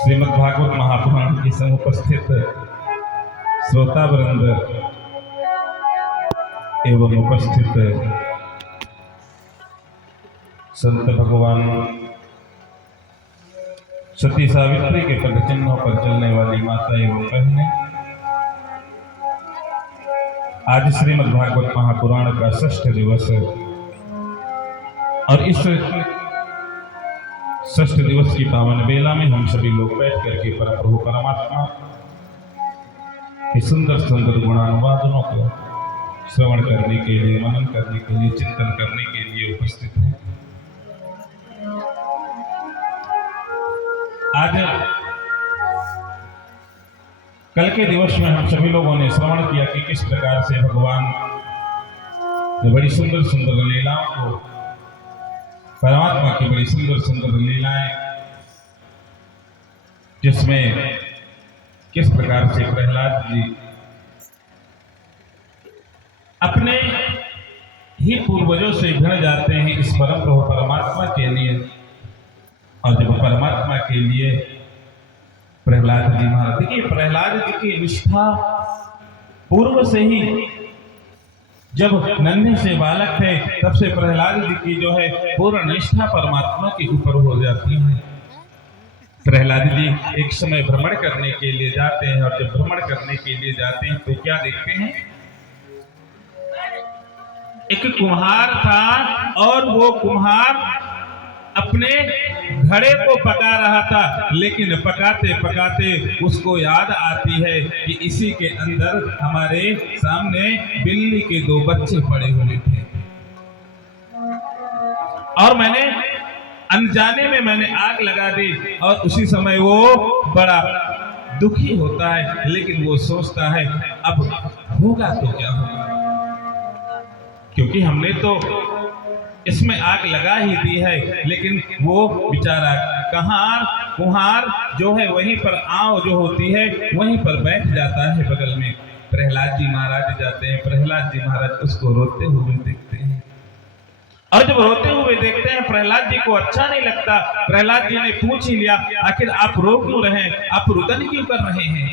श्रीमद् भागवत महापुराण के संग उपस्थित श्रोता वृंद एवं उपस्थित संत भगवान सती सावित्री के पद चिन्हों पर चलने वाली माता एवं बहनें, आज श्रीमद् भागवत महापुराण का 6ठ दिवस है और इस 6ठ दिवस की पावन बेला में हम सभी लोग बैठ करके परम परमात्मा के सुंदर सुंदर गुणानुवादनों को श्रवण करने के लिए, मनन करने के लिए, चिंतन करने के लिए उपस्थित हैं। आज कल के दिवस में हम सभी लोगों ने श्रवण किया कि किस प्रकार से भगवान ने बड़ी सुंदर सुंदर लीलाओं को, परमात्मा की बड़ी सुंदर सुंदर लीलाएं, जिसमें किस प्रकार से प्रहलाद जी अपने ही पूर्वजों से भिड़ जाते हैं इस परम प्रभु परमात्मा के लिए, और जब परमात्मा के लिए प्रहलाद जी महाराज, देखिए प्रहलाद जी की निष्ठा पूर्व से ही, जब नन्हे से बालक थे तब से प्रहलाद जी की जो है पूर्ण निष्ठा परमात्मा के ऊपर हो जाती है। प्रहलाद जी एक समय भ्रमण करने के लिए जाते हैं, और जब भ्रमण करने के लिए जाते हैं तो क्या देखते हैं, एक कुम्हार था और वो कुम्हार अपने घड़े को पका रहा था, लेकिन पकाते पकाते उसको याद आती है कि इसी के अंदर हमारे सामने बिल्ली के 2 बच्चे पड़े हुए थे, और मैंने अनजाने में मैंने आग लगा दी। और उसी समय वो बड़ा दुखी होता है, लेकिन वो सोचता है अब होगा तो क्या होगा, क्योंकि हमने तो इसमें आग लगा ही दी है। लेकिन वो बेचारा कुम्हार जो है वहीं पर आंव जो होती है वहीं पर बैठ जाता है बगल में। प्रहलाद जी महाराज जाते हैं, प्रहलाद जी महाराज उसको रोते हुए देखते हैं, और जब रोते हुए देखते हैं प्रहलाद जी को अच्छा नहीं लगता। प्रहलाद जी ने पूछ ही लिया, आखिर आप रो क्यों रहे हैं, आप रुदन क्यों कर रहे हैं?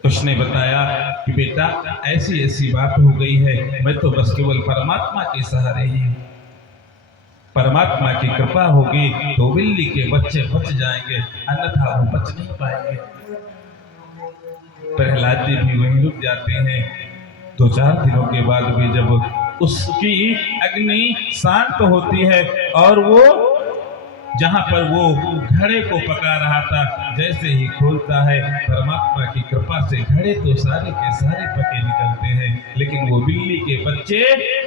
उसने बताया कि बेटा ऐसी ऐसी बात हो गई है, मैं तो बस केवल परमात्मा के सहारे ही हूं, परमात्मा की कृपा होगी तो बिल्ली के बच्चे बच जाएंगे, अन्यथा वो बच नहीं पाएंगे। प्रहलाद जी भी वहीं रुक जाते हैं। 2-4 दिनों के बाद भी जब उसकी अग्नि शांत होती है और वो जहां पर वो घड़े को पका रहा था जैसे ही खोलता है, परमात्मा की कृपा से घड़े तो सारे के सारे पके निकलते हैं, लेकिन वो बिल्ली के बच्चे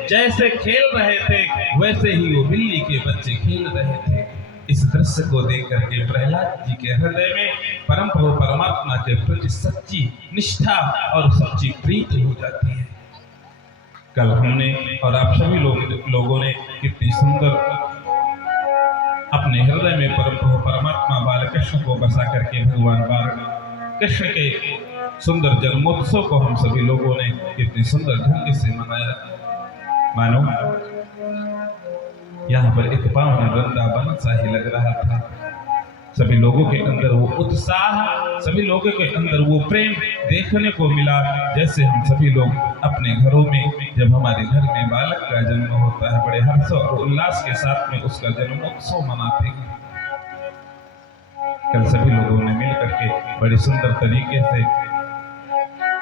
जैसे खेल रहे थे वैसे ही वो बिल्ली के बच्चे खेल रहे थे। इस दृश्य को देख करके प्रहलाद जी के हृदय में परम प्रभु परमात्मा के प्रति सच्ची निष्ठा और सच्ची प्रीति हो जाती है। कल हमने और आप सभी लोगों ने कितनी सुंदर अपने हृदय में परम प्रभु परमात्मा बालकृष्ण को बसा करके भगवान बालकृष्ण के सुंदर जन्मोत्सव को हम सभी लोगों ने कितनी सुंदर ढंग से मनाया। मानो यहाँ पर एक पावन वृंदावन सा ही लग रहा था। सभी लोगों के अंदर वो उत्साह, सभी लोगों के अंदर वो प्रेम देखने को मिला, जैसे हम सभी लोग अपने घरों में जब हमारे घर में बालक का जन्म होता है बड़े हर्ष और उल्लास के साथ में उसका जन्मोत्सव मनाते हैं। कल सभी लोगों ने मिल करके बड़े सुंदर तरीके से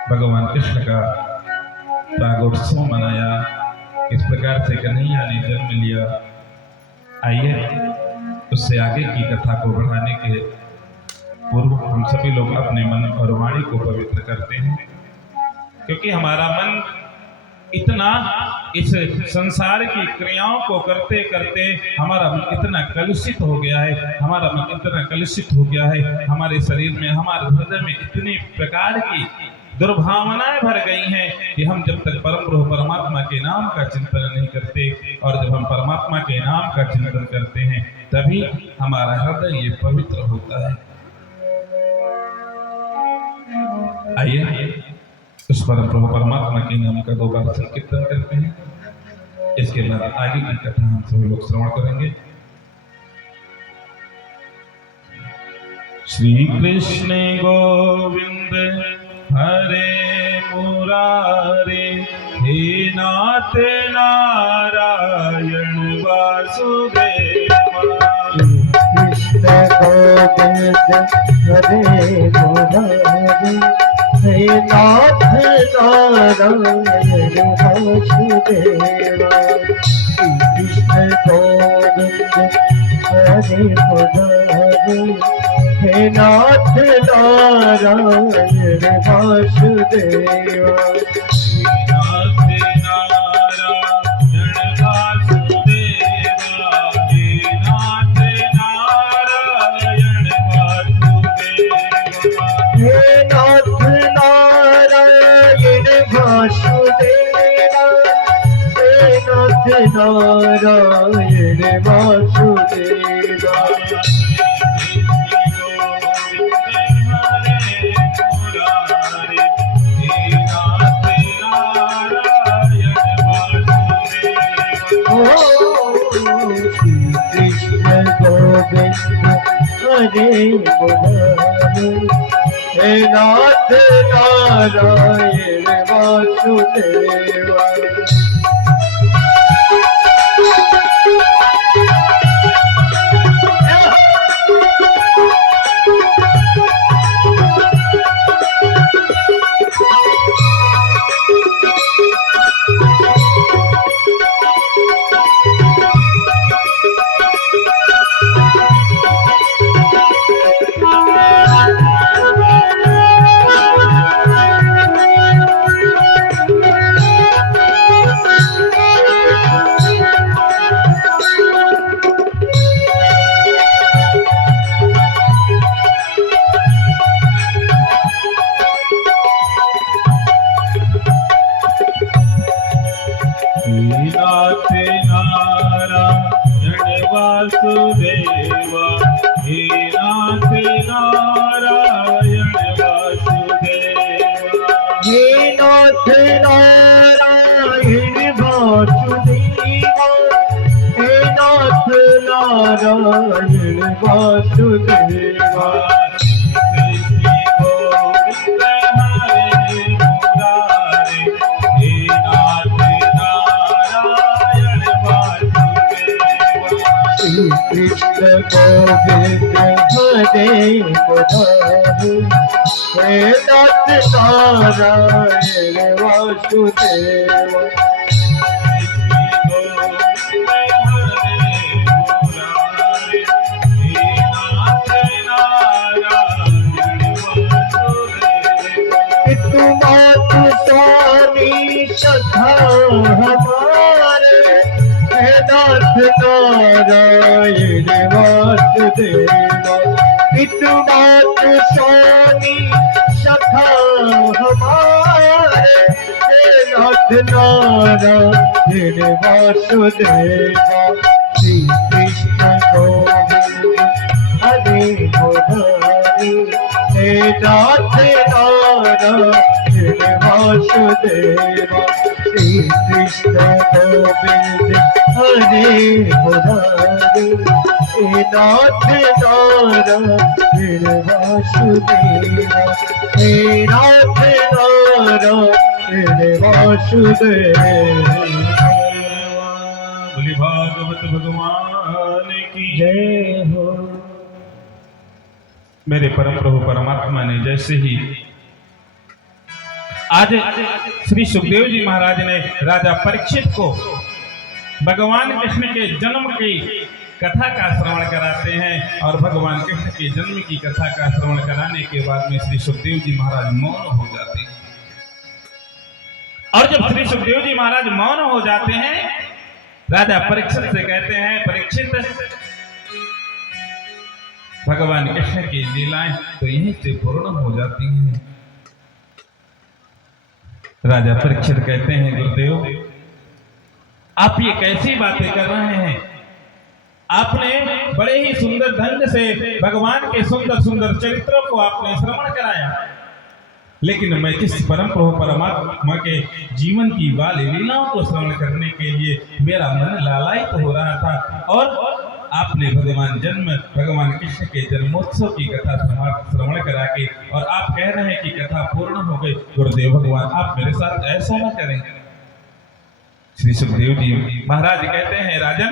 भगवान कृष्ण का प्रागोत्सव मनाया। किस प्रकार से कन्हैया ने जन्म लिया, आइए उससे आगे की कथा को बढ़ाने के पूर्व हम सभी लोग अपने मन और वाणी को पवित्र करते हैं, क्योंकि हमारा मन इतना इस संसार की क्रियाओं को करते करते हमारा मन इतना कलुषित हो गया है, हमारा मन इतना कलुषित हो गया है, हमारे शरीर में, हमारे हृदय में इतनी प्रकार की दुर्भावनाएं भर गई हैं कि हम जब तक परम प्रभु परमात्मा के नाम का चिंतन नहीं करते, और जब हम परमात्मा के नाम का चिंतन करते हैं तभी हमारा हृदय ये पवित्र होता है। आइए उस परम प्रभु परमात्मा के नाम का 2 बार संकीर्तन करते हैं। इसके बाद आगे की कथा हम सभी लोग श्रवण करेंगे। श्री कृष्ण गोविंद हरे मुरारे, हे नाथ नारायण वासुदेवा। कृष्ण गोविंद हरे मुरारे, हे नाथ नारायण वासुदेवा। कृष्ण गोविंद हरे मुरारे, हे नाथ नारायण वासुदेवा। हे नाथ नारायण वासुदेवा, हे नाथ नारायण वासुदेवा। कृष्ण गोविंद हरे मुरारे, हे नाथ नारायण वासुदेवा। नाथ नारायण वासुदेवा, हे नाथ नारायण वासुदेवा। हे नाथ नारायण वासुदेवा, हे नाथ नारायण वासुदेवा। कृष्ण गोविंद हरे मुरारे, हे नाथ नारायण वासुदेवा। पितु मातु स्वामी सखा हमारे, हे नाथ नारायण वासुदेवा। पितु मातु स्वामी सखा हमारे, हे नाथ नारायण वासुदेवा। श्री कृष्ण गोविंद हरे मुरारे, हे नाथ नारायण वासुदेवा। श्री कृष्ण गोविंद हरे मुरारे, हे नाथ नारायण वासुदेवा। हे नाथ नारायण वासुदेवा। बोली भागवत भगवान की जय हो। मेरे परम प्रभु परमात्मा ने जैसे ही आज श्री सुखदेव जी महाराज ने राजा परीक्षित को भगवान कृष्ण के जन्म की कथा का श्रवण कराते हैं, और भगवान कृष्ण के जन्म की कथा का श्रवण कराने के बाद में श्री सुखदेव जी महाराज मौन हो जाते हैं। और जब श्री सुखदेव जी महाराज मौन हो जाते हैं, राजा परीक्षित से कहते हैं, परीक्षित भगवान कृष्ण की लीलाएं तो यहीं से पूर्ण हो जाती हैं। राजा परीक्षित कहते हैं, गुरुदेव आप ये कैसी बातें कर रहे हैं? आपने बड़े ही सुंदर ढंग से भगवान के सुंदर सुंदर चरित्रों को आपने श्रवण कराया, लेकिन मैं जिस परम प्रभु परमात्मा के जीवन की बाल लीलाओं को श्रवण करने के लिए मेरा मन लालायित हो रहा था, और आपने भगवान कृष्ण के जन्मोत्सव की कथा श्रवण करा के और आप कह रहे हैं कि कथा पूर्ण हो गई। गुरुदेव भगवान, आप मेरे साथ ऐसा ना करें। श्री सुखदेव जी महाराज कहते हैं, राजन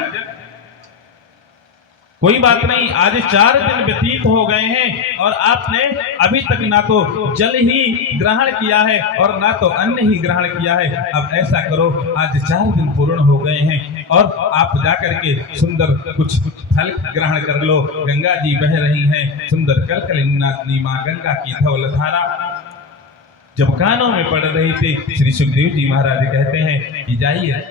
कोई बात नहीं, आज 4 दिन व्यतीत हो गए हैं और आपने अभी तक ना तो जल ही ग्रहण किया है और ना तो अन्न ही ग्रहण किया है। अब ऐसा करो, आज 4 दिन पूर्ण हो गए हैं और आप जाकर के सुंदर कुछ फल ग्रहण कर लो। गंगा जी बह रही हैं, सुंदर कलकलिनी मां गंगा की धवल धारा जब कानों में पड़ रही थी, श्री सुखदेव जी महाराज कहते हैं कि जाइए,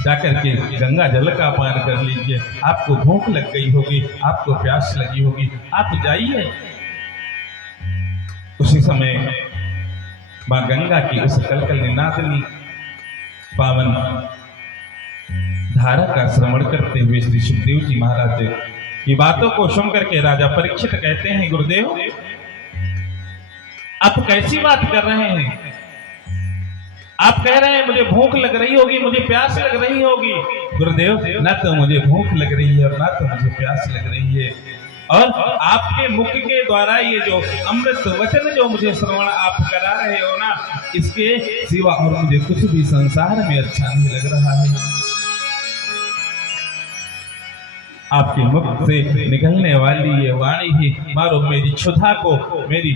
जाकर के गंगा जल का पान कर लीजिए। आपको भूख लग गई होगी, आपको प्यास लगी होगी, आप जाइए। उसी समय मां गंगा की उस कलकलिनी नादनी पावन धारा का श्रवण करते हुए श्री सुखदेव जी महाराज की बातों को सुन करके राजा परीक्षित कहते हैं, गुरुदेव आप कैसी बात कर रहे हैं? आप कह रहे हैं मुझे भूख लग रही होगी, मुझे प्यास लग रही होगी। गुरुदेव, ना तो मुझे भूख लग रही है और ना तो मुझे प्यास लग रही है, और आपके मुख के द्वारा ये जो अमृत वचन जो मुझे श्रवण आप करा रहे हो ना, इसके सिवा और मुझे कुछ भी संसार में अच्छा नहीं लग रहा है। आपके मुख से निकलने वाली ये वाणी ही मारो मेरी क्षुधा को, मेरी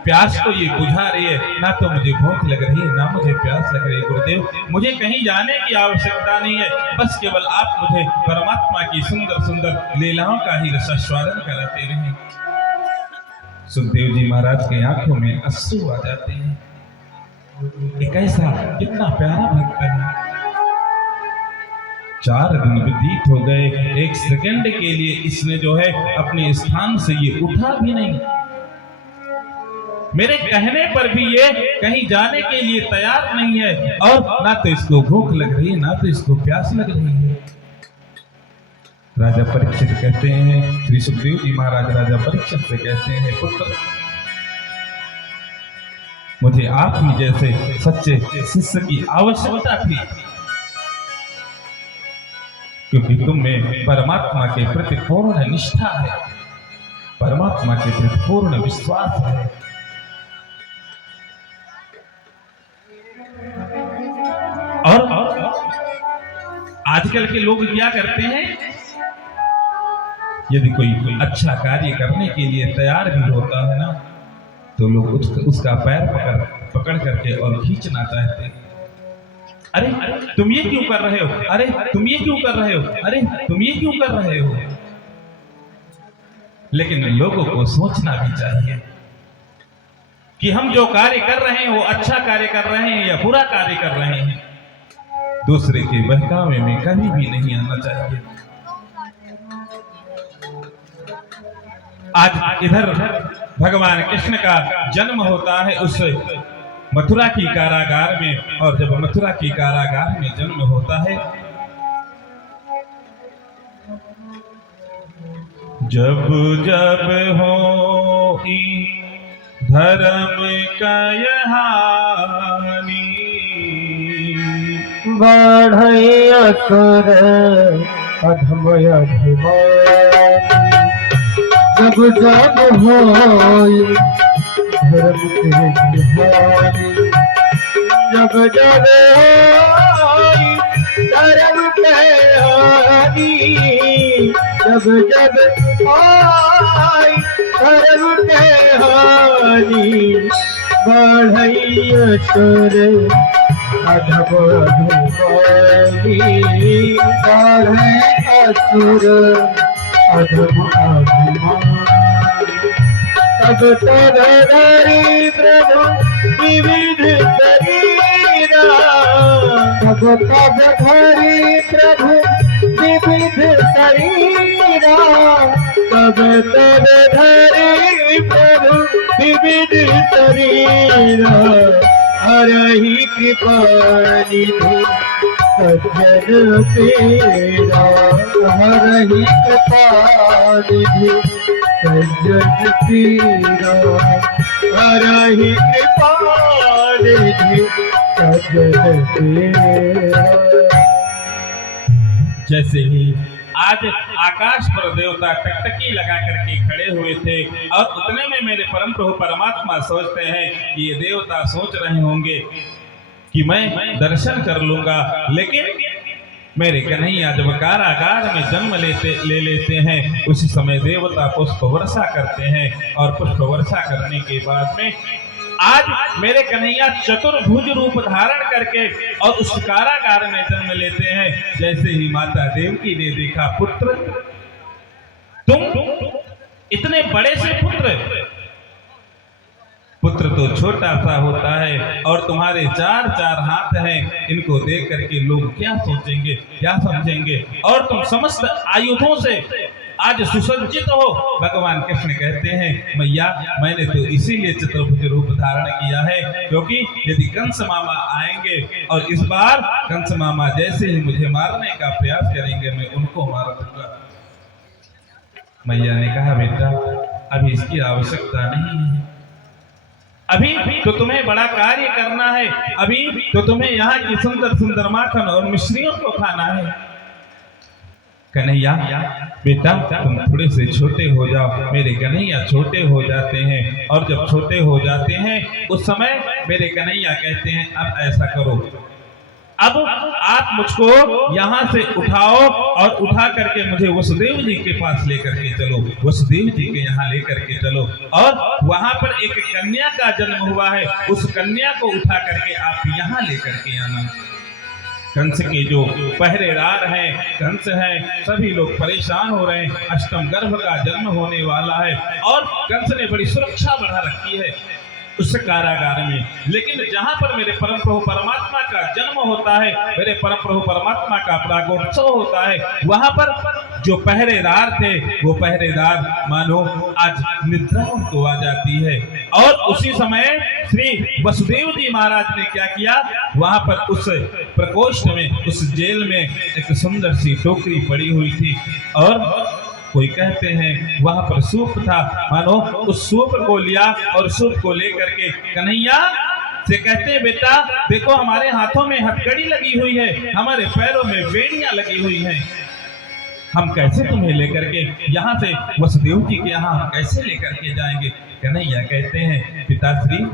प्यास को ये बुझा रही है। ना तो मुझे भूख लग रही है, ना मुझे प्यास लग रही है। गुरुदेव, मुझे कहीं जाने की आवश्यकता नहीं है, बस केवल आप मुझे परमात्मा की सुंदर सुंदर लीलाओं का ही रसास्वादन कराते रहें। सुखदेव जी महाराज के आंखों में अश्रु आ जाते हैं। एक ऐसा कितना प्यारा भक्त है। 4 दिन व्यतीत हो गए, 1 सेकंड के लिए इसने जो है अपने स्थान से ये उठा भी नहीं। मेरे कहने पर भी ये कहीं जाने के लिए तैयार नहीं है, और ना तो इसको भूख लग रही है, ना तो इसको प्यास लग रही है। राजा परीक्षित कहते हैं, श्री सुखदेव जी महाराज राजा परीक्षित से कहते हैं, पुत्र मुझे आप ही जैसे सच्चे शिष्य की आवश्यकता थी, क्योंकि तुम में परमात्मा के प्रति पूर्ण निष्ठा है, परमात्मा के प्रति पूर्ण विश्वास है। और आजकल के लोग क्या करते हैं, यदि कोई अच्छा कार्य करने के लिए तैयार भी होता है ना, तो लोग उसका पैर पकड़ करके और खींचना चाहते हैं। अरे तुम ये क्यों कर रहे हो? अरे तुम ये क्यों कर रहे हो? अरे तुम ये क्यों कर रहे हो? लेकिन लोगों को सोचना भी चाहिए कि हम जो कार्य कर रहे हैं वो अच्छा कार्य कर रहे हैं या बुरा कार्य कर रहे हैं। दूसरे के बहकावे में कभी भी नहीं आना चाहिए। आज इधर भगवान कृष्ण का जन्म होता है उस मथुरा की कारागार में, और जब मथुरा की कारागार में जन्म होता है, जब जब हो धर्म का हानि, बढ़ई असुर अधम अभिमानी, जब जब होई धर्म के हानि, जब जब होई धर्म के हानि, जब जब होई धर्म के हानि, बढ़ई असुर अधम अभिमानी, बढ़ई असुर अधम अभिमानी। तब तब धरि प्रभु विविध शरीरा, तब तब धरि प्रभु विविध शरीरा, तब तब धरि प्रभु विविध शरीरा, हरहि कृपा निधि सज्जन तेरा, हरहि कृपा निधि सज्जन तेरा, हरहि कृपा निधि सज्जन तेरा। जैसे ही आज आकाश पर देवता टकटकी लगा करके खड़े हुए थे और उतने में मेरे परम प्रभु परमात्मा सोचते हैं कि ये देवता सोच रहे होंगे कि मैं दर्शन कर लूंगा, लेकिन मेरे कन्हैया जब कारागार में जन्म ले लेते हैं उसी समय देवता पुष्प वर्षा करते हैं और पुष्प वर्षा करने के बाद में आज मेरे कन्हैया चतुर्भुज रूप धारण करके और उस कारागार में जन्म लेते हैं। जैसे ही माता देवकी ने देखा, पुत्र तुम इतने बड़े से पुत्र तो छोटा सा होता है और तुम्हारे चार चार हाथ हैं, इनको देख करके लोग क्या सोचेंगे, क्या समझेंगे, और तुम समस्त आयुधों से आज सुसज्जित हो। भगवान कृष्ण कहते हैं मैया मैंने तो इसीलिए चतुर्भुज रूप धारण किया है क्योंकि यदि कंस मामा आएंगे और इस बार कंस मामा जैसे ही मुझे मारने का प्रयास करेंगे मैं उनको मार दूंगा। मैया ने कहा बेटा अभी इसकी आवश्यकता नहीं है, अभी तो तुम्हें बड़ा कार्य करना है, अभी तो तुम्हें यहाँ की सुंदर सुंदर माखन और मिश्रियों को खाना है। कन्हैया बेटा तुम थोड़े से छोटे हो जाओ। मेरे कन्हैया छोटे हो जाते हैं और जब छोटे हो जाते हैं उस समय मेरे कन्हैया कहते हैं अब ऐसा करो, अब आप मुझको यहाँ से उठाओ और उठा करके मुझे वसुदेव जी के पास लेकर के चलो, वसुदेव जी के यहाँ लेकर के चलो और वहां पर एक कन्या का जन्म हुआ है, उस कन्या को उठा करके आप यहाँ लेकर के आना। कंस के जो पहरेदार हैं, कंस हैं, सभी लोग परेशान हो रहे हैं, अष्टम गर्भ का जन्म होने वाला है और कंस ने बड़ी सुरक्षा बढ़ा रखी है उस कारागार में। लेकिन जहां पर मेरे परम प्रभु परमात्मा का जन्म होता है, मेरे परम प्रभु परमात्मा का प्रागोत्सव होता है, वहां पर जो पहरेदार थे वो पहरेदार मानो आज निद्रा उनको आ जाती है। और उसी समय श्री वसुदेव जी महाराज ने क्या किया, वहां पर उस प्रकोष्ठ में, उस जेल में एक सुंदर सी टोकरी पड़ी हुई थी और कोई कहते हैं वहां पर सूप था, मानो उस सूप को लिया और सूप को लेकर के कन्हैया से कहते हैं बेटा देखो हमारे हाथों में हथकड़ी लगी हुई है, हमारे पैरों में बेड़ियां लगी हुई हैं, हम कैसे तुम्हें लेकर के यहाँ से वसुदेव जी के यहाँ कैसे लेकर के जाएंगे। कन्हैया कहते हैं पिताश्री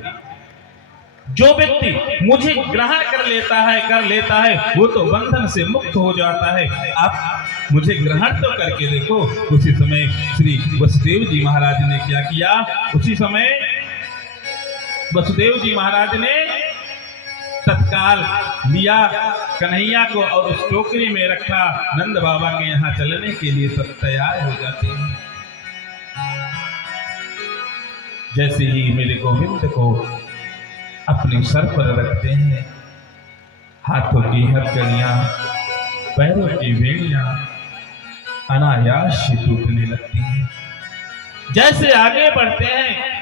जो व्यक्ति मुझे ग्रहण कर लेता है वो तो बंधन से मुक्त हो जाता है, आप मुझे ग्रहण तो करके देखो। उसी समय श्री वसुदेव जी महाराज ने क्या किया, उसी समय वसुदेव जी महाराज ने तत्काल लिया कन्हैया को और उस टोकरी में रखा, नंद बाबा के यहाँ चलने के लिए सब तैयार हो जाते हैं। जैसे ही मेरे गोविंद को अपने सर पर रखते हैं, हाथों की हथकड़ियां, पैरों की बेड़ियां अनायास ही टूटने लगती हैं। जैसे आगे बढ़ते हैं,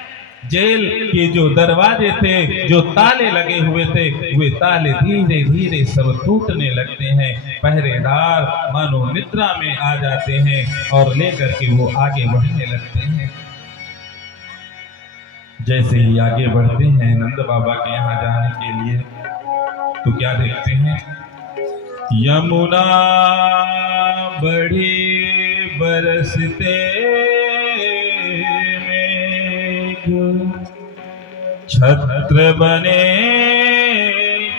जेल के जो दरवाजे थे, जो ताले लगे हुए थे, वे ताले धीरे धीरे सब टूटने लगते हैं। पहरेदार मानो निद्रा में आ जाते हैं और लेकर के वो आगे बढ़ने लगते हैं। जैसे ही आगे बढ़ते हैं नंद बाबा के यहाँ जाने के लिए, तो क्या देखते हैं, यमुना बढ़ी बरसते मेघ, छत्र बने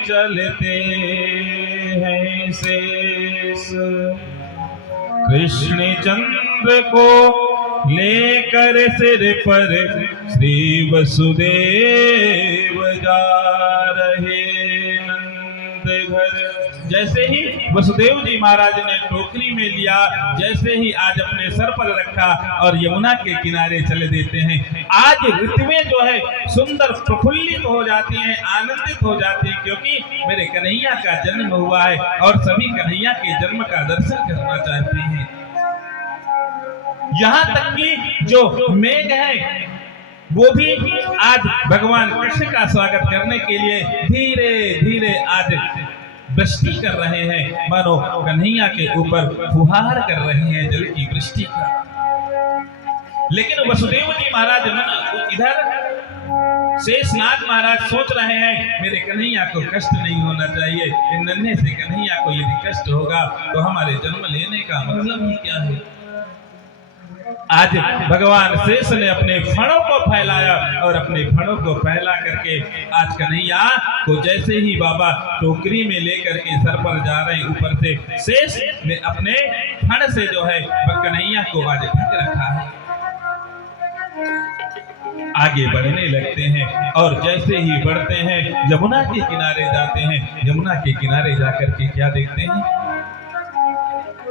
चलते हैं शेष, कृष्ण चंद्र को लेकर सिर पर श्री वसुदेव जा रहे नंद घर। जैसे ही वसुदेव जी महाराज ने टोकरी में लिया, जैसे ही आज अपने सर पर रखा और यमुना के किनारे चले देते हैं, आज ऋतुएं जो है सुंदर प्रफुल्लित हो जाती हैं, आनंदित हो जाती हैं, क्योंकि मेरे कन्हैया का जन्म हुआ है और सभी कन्हैया के जन्म का दर्शन करना चाहते हैं। यहाँ तक कि जो मेघ है वो भी आज भगवान कृष्ण का स्वागत करने के लिए धीरे धीरे आज वृष्टि कर रहे हैं, मानो कन्हैया के ऊपर फुहार कर रहे हैं जल की वृष्टि का। लेकिन वसुदेव जी महाराज इधर शेषनाग महाराज सोच रहे हैं मेरे कन्हैया को कष्ट नहीं होना चाहिए, इन नन्हे से कन्हैया को यदि कष्ट होगा तो हमारे जन्म लेने का मतलब ही क्या है। आज भगवान शेष ने अपने फणों को फैलाया और अपने फणों को फैला करके आज कन्हैया को जैसे ही बाबा टोकरी में लेकर के सर पर जा रहे हैं, ऊपर से शेष ने अपने फण से जो है कन्हैया को आज ढक रखा है। आगे बढ़ने लगते हैं और जैसे ही बढ़ते हैं यमुना के किनारे जाते हैं। यमुना के किनारे जाकर के क्या देखते हैं,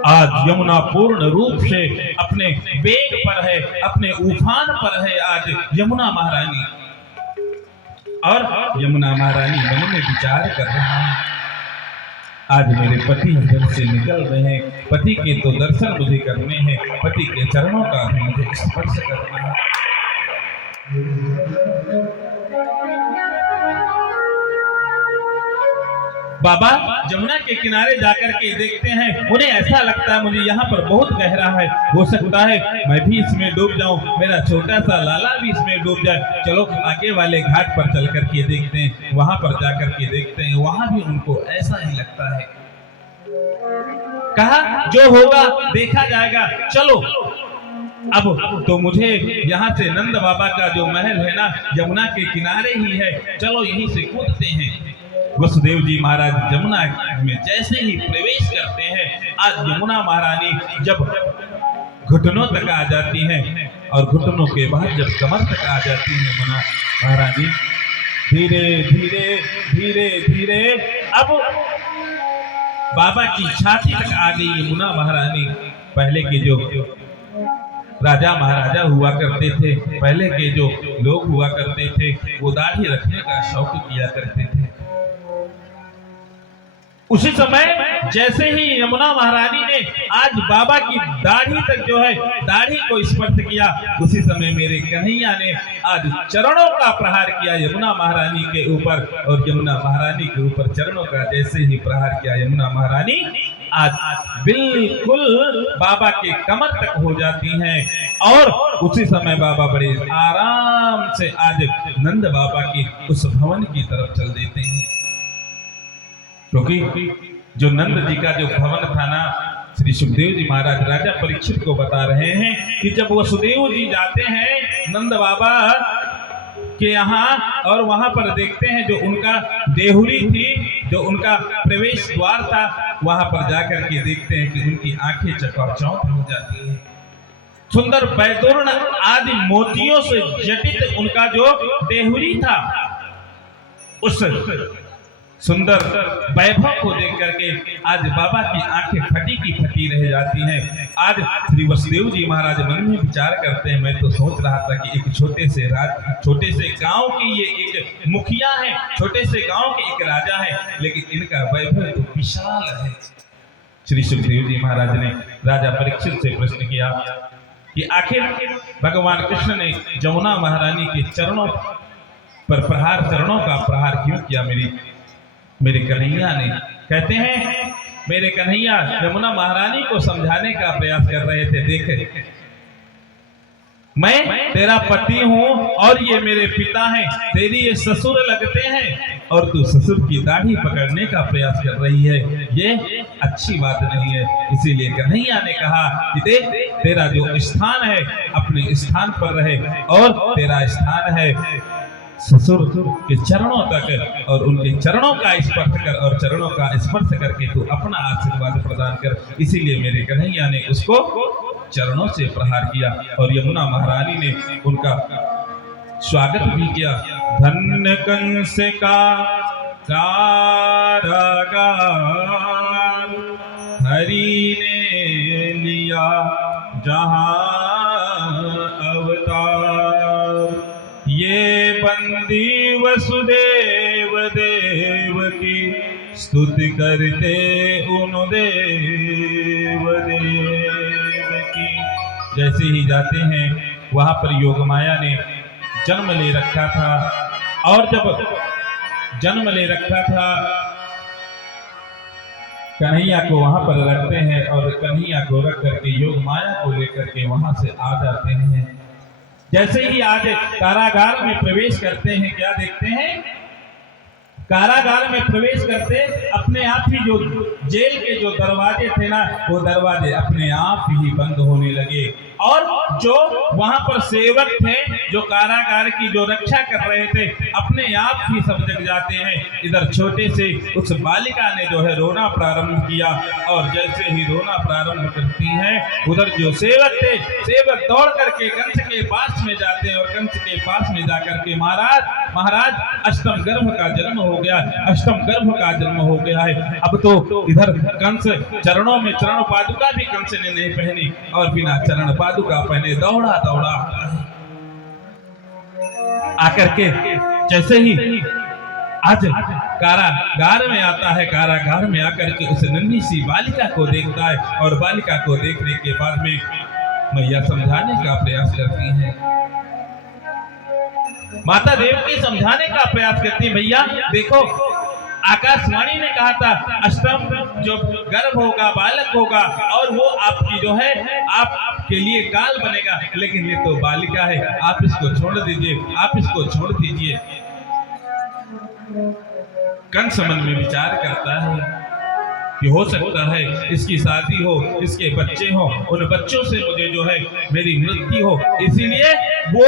आज यमुना पूर्ण रूप से अपने वेग पर है, अपने उफान पर है आज यमुना महारानी। और यमुना महारानी मन में विचार कर रही है, आज मेरे पति घर से निकल रहे हैं, पति के तो दर्शन मुझे करने हैं, पति के चरणों का भी मुझे स्पर्श करना है। बाबा यमुना के किनारे जाकर के देखते हैं, उन्हें ऐसा लगता है मुझे यहाँ पर बहुत गहरा है, हो सकता है मैं भी इसमें डूब जाऊं, मेरा छोटा सा लाला भी इसमें डूब जाए। चलो आगे वाले घाट पर चल करके देखते हैं, वहां पर जाकर के देखते हैं, वहां भी उनको ऐसा ही लगता है। कहा जो होगा देखा जाएगा, चलो अब तो मुझे यहाँ से नंद बाबा का जो महल है ना यमुना के किनारे ही है, चलो यहीं से कूदते हैं। वसुदेव जी महाराज यमुना में जैसे ही प्रवेश करते हैं, आज यमुना महारानी जब घुटनों तक आ जाती हैं और घुटनों के बाद जब कमर तक आ जाती है यमुना महारानी, धीरे धीरे धीरे धीरे अब बाबा की छाती तक आ गई यमुना महारानी। पहले के जो राजा महाराजा हुआ करते थे, पहले के जो लोग हुआ करते थे, वो दाढ़ी रखने का शौक किया करते थे। उसी समय जैसे ही यमुना महारानी ने आज बाबा की दाढ़ी तक जो है दाढ़ी को स्पर्श किया, उसी समय मेरे कन्हैया ने आज चरणों का प्रहार किया यमुना महारानी के ऊपर, और यमुना महारानी के ऊपर चरणों का जैसे ही प्रहार किया यमुना महारानी आज बिल्कुल बाबा के कमर तक हो जाती हैं। और उसी समय बाबा बड़े आराम से आज नंद बाबा की उस भवन की तरफ चल देते हैं, क्योंकि जो नंद जी का जो भवन था ना, श्री सुखदेव जी महाराज राजा परीक्षित को बता रहे हैं कि जब वसुदेव जी जाते हैं नंद बाबा के यहाँ और वहां पर देखते हैं जो उनका देहुरी थी, जो उनका प्रवेश द्वार था, वहां पर जाकर के देखते हैं कि उनकी आंखें चकाचौंध हो जाती हैं। सुंदर बैतूर्ण आदि मोतियों से जटित उनका जो देहुरी था, उस सुंदर वैभव को देख करके आज बाबा की आंखें फटी की फटी रह जाती हैं। आज श्री वसुदेव जी महाराज मन में विचार करते हैं, मैं तो सोच रहा था कि एक छोटे से गांव की ये एक मुखिया है, छोटे से गांव के एक राजा है, लेकिन इनका वैभव तो विशाल है। श्री सुखदेव जी महाराज ने राजा परीक्षित से प्रश्न किया कि आखिर भगवान कृष्ण ने यमुना महारानी के चरणों पर चरणों का प्रहार क्यों किया मेरे कन्हैया ने। कहते हैं मेरे कन्हैया यमुना महारानी को समझाने का प्रयास कर रहे थे, देख मैं तेरा पति हूँ और ये मेरे पिता हैं, तेरी ये ससुर लगते हैं और तू ससुर की दाढ़ी पकड़ने का प्रयास कर रही है, ये अच्छी बात नहीं है। इसीलिए कन्हैया ने कहा कि देख तेरा जो स्थान है अपने स्थान पर रहे, और तेरा स्थान है ससुर के चरणों तक, और उनके चरणों का स्पर्श कर और चरणों का स्पर्श करके तू अपना आशीर्वाद प्रदान कर। इसीलिए मेरे कन्हैया ने उसको चरणों से प्रहार किया और यमुना महारानी ने उनका स्वागत भी किया। धन्य कंस का कारागार हरि ने लिया जहां अवतार, ये बंदी वसुदेव देव की स्तुति करते उन देव देव की। जैसे ही जाते हैं वहां पर योगमाया ने जन्म ले रखा था, और जब जन्म ले रखा था कन्हैया को वहां पर रखते हैं और कन्हैया को रख करके योगमाया को लेकर के वहां से आ जाते हैं। जैसे ही आज कारागार में प्रवेश करते हैं, क्या देखते हैं? कारागार में प्रवेश करते अपने आप ही जो जेल के जो दरवाजे थे ना, वो दरवाजे अपने आप ही बंद होने लगे। और जो वहां पर सेवक थे, जो कारागार की जो रक्षा कर रहे थे, अपने आप ही सब जग जाते हैं। इधर छोटे से उस बालिका ने जो है रोना प्रारंभ किया, और जैसे ही रोना प्रारंभ करती है, उधर जो सेवक थे, सेवक दौड़ करके कंस के पास में जाते हैं, और कंस के पास में जाकर के महाराज अष्टम गर्भ का जन्म हो गया, अष्टम गर्भ का जन्म हो गया है। अब तो इधर कंस चरणों में चरण पादुका भी कंस ने नहीं पहनी, और बिना चरण पादुका पहने दौड़ा आकर के जैसे ही आज कारागार में आता है, कारागार में आकर के उस नन्ही सी बालिका को देखता है, और बालिका को देखने के बाद में मैया समझाने का प्रयास करती है, माता देवकी समझाने का प्रयास करती है। भैया देखो, आकाशवाणी ने कहा था अष्टम जो गर्भ होगा, बालक होगा, और वो आपकी जो है आपके लिए काल बनेगा, लेकिन ये तो बालिका है, आप इसको छोड़ दीजिए, आप इसको छोड़ दीजिए। कंस मन में विचार करता है कि हो सकता है इसकी शादी हो, इसके बच्चे हो, उन बच्चों से मुझे जो है मेरी मृत्यु हो, इसीलिए वो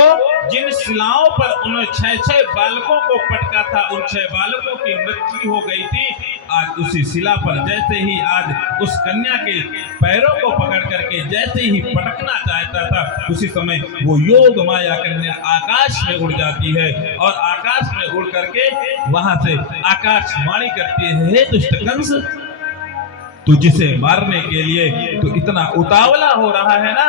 जिन शिलाओं पर उन 6 बालकों को पटका था, उन 6 बालकों की मृत्यु हो गई थी। आज उसी शिला पर जैसे ही आज उस कन्या के पैरों को पकड़ करके जैसे ही पटकना चाहता था, उसी समय वो योग माया कन्या आकाश में उड़ जाती है, और आकाश में उड़ करके वहां से आकाशवाणी करती है, हे दुष्ट कंस, तू जिसे मारने के लिए तू इतना उतावला हो रहा है ना,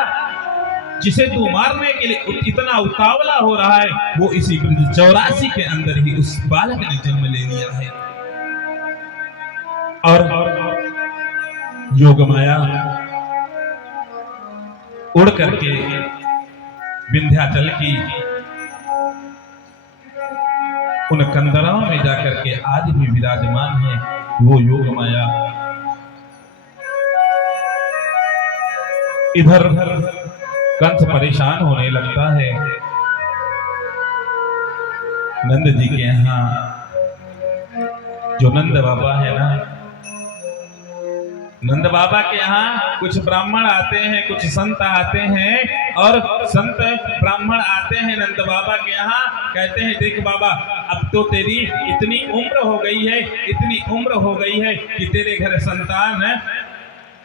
जिसे तू मारने के लिए इतना उतावला हो रहा है, वो इसी ब्रज 84 के अंदर ही उस बालक ने जन्म ले लिया है। और योग माया उड़ करके विंध्याचल की उन कंदराओं में जाकर के आज भी विराजमान है वो योग माया। इधर कंस परेशान होने लगता है। नंद जी के यहाँ जो नंद बाबा है ना, नंद बाबा के यहाँ कुछ ब्राह्मण आते हैं, कुछ संत आते हैं, और संत ब्राह्मण आते हैं नंद बाबा के यहाँ, कहते हैं देख बाबा, अब तो तेरी इतनी उम्र हो गई है, इतनी उम्र हो गई है कि तेरे घर संतान है,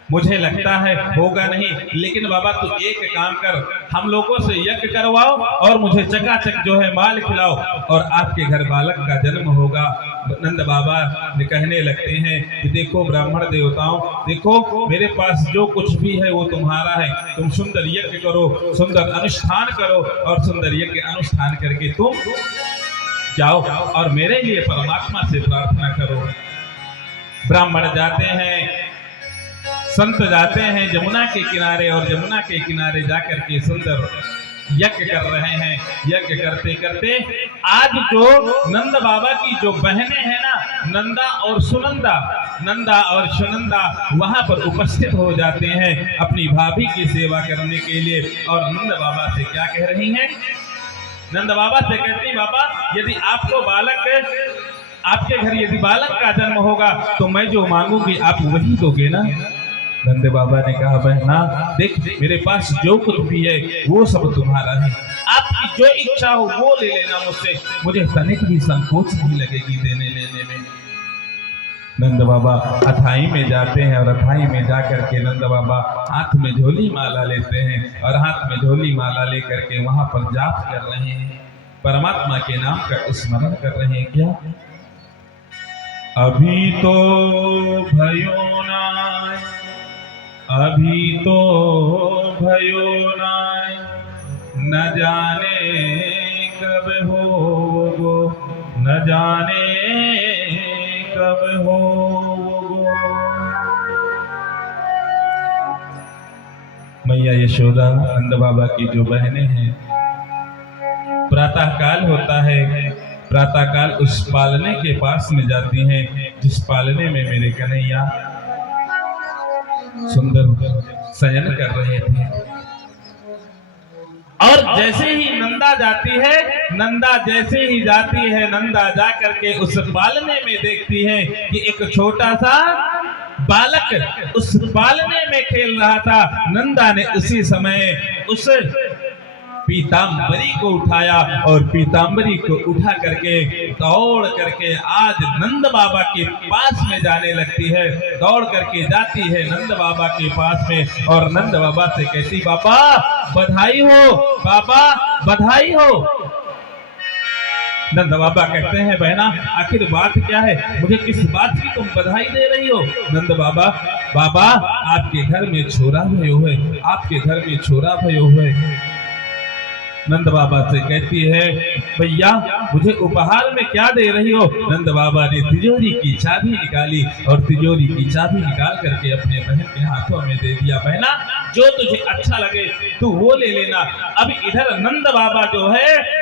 मुझे लगता है होगा नहीं, लेकिन बाबा तू एक काम कर, हम लोगों से यज्ञ करवाओ और मुझे चकाचक जो है माल खिलाओ, और आपके घर बालक का जन्म होगा। नंद बाबा ने कहने लगते हैं कि देखो ब्राह्मण देवताओं, देखो मेरे पास जो कुछ भी है वो तुम्हारा है, तुम सुंदर यज्ञ करो, सुंदर अनुष्ठान करो, और सुंदर यज्ञ अनुष्ठान करके तुम जाओ और मेरे लिए परमात्मा से प्रार्थना करो। ब्राह्मण जाते हैं, संत जाते हैं जमुना के किनारे, और जमुना के किनारे जाकर के सुंदर यज्ञ कर रहे हैं। यज्ञ करते करते आज जो नंद बाबा की जो बहनें हैं ना, नंदा और सुनंदा, नंदा और सुनंदा वहां पर उपस्थित हो जाते हैं अपनी भाभी की सेवा करने के लिए। और नंद बाबा से क्या कह रही हैं? नंद बाबा से कहती, बाबा यदि आपको बालक, आपके घर यदि बालक का जन्म होगा तो मैं जो मांगूंगी आप वही दोगे ना? नंद बाबा ने कहा, बहना देख, मेरे पास जो कुछ भी है वो सब तुम्हारा है, आपकी जो इच्छा हो वो ले लेना मुझसे, मुझे तनिक भी संकोच नहीं लगेगी देने लेने में। नंद बाबा अथाई में जाते हैं, और अथाई में जाकर के नंद बाबा हाथ में झोली माला लेते हैं, और हाथ में झोली माला लेकर के वहां पर जाप कर रहे हैं, परमात्मा के नाम का स्मरण कर रहे हैं। क्या अभी तो भयो ना, अभी तो भयो नाय, न जाने कब होगो, न जाने कब होगो। मैया यशोदा नंद बाबा की जो बहनें हैं, प्रातः काल होता है, प्रातः काल उस पालने के पास में जाती हैं जिस पालने में मेरे कन्हैया सुंदर शयन कर रहे थे। और जैसे ही नंदा जाती है, नंदा जैसे ही जाती है, नंदा जा करके उस पालने में देखती है कि एक छोटा सा बालक उस पालने में खेल रहा था। नंदा ने उसी समय उस पीतांबरी को उठाया और पीतांबरी को उठा करके दौड़ करके आज नंद बाबा के पास में जाने लगती है। दौड़ करके जाती है नंद बाबा के पास में और नंद बाबा से कहती, बाबा बधाई हो, बाबा बधाई हो। नंद बाबा कहते हैं, बहना आखिर बात क्या है, मुझे किस बात की तुम बधाई दे रही हो? नंद बाबा, बाबा आपके घर में छोरा भयो है, आपके घर में छोरा भयो है। नंद बाबा से कहती है, भैया मुझे उपहार में क्या दे रही हो? नंद बाबा ने तिजोरी की चाबी निकाली और तिजोरी की चाबी निकाल करके अपने बहन के हाथों में दे दिया। बहना जो तुझे अच्छा लगे तू वो ले लेना। अब इधर नंद बाबा जो है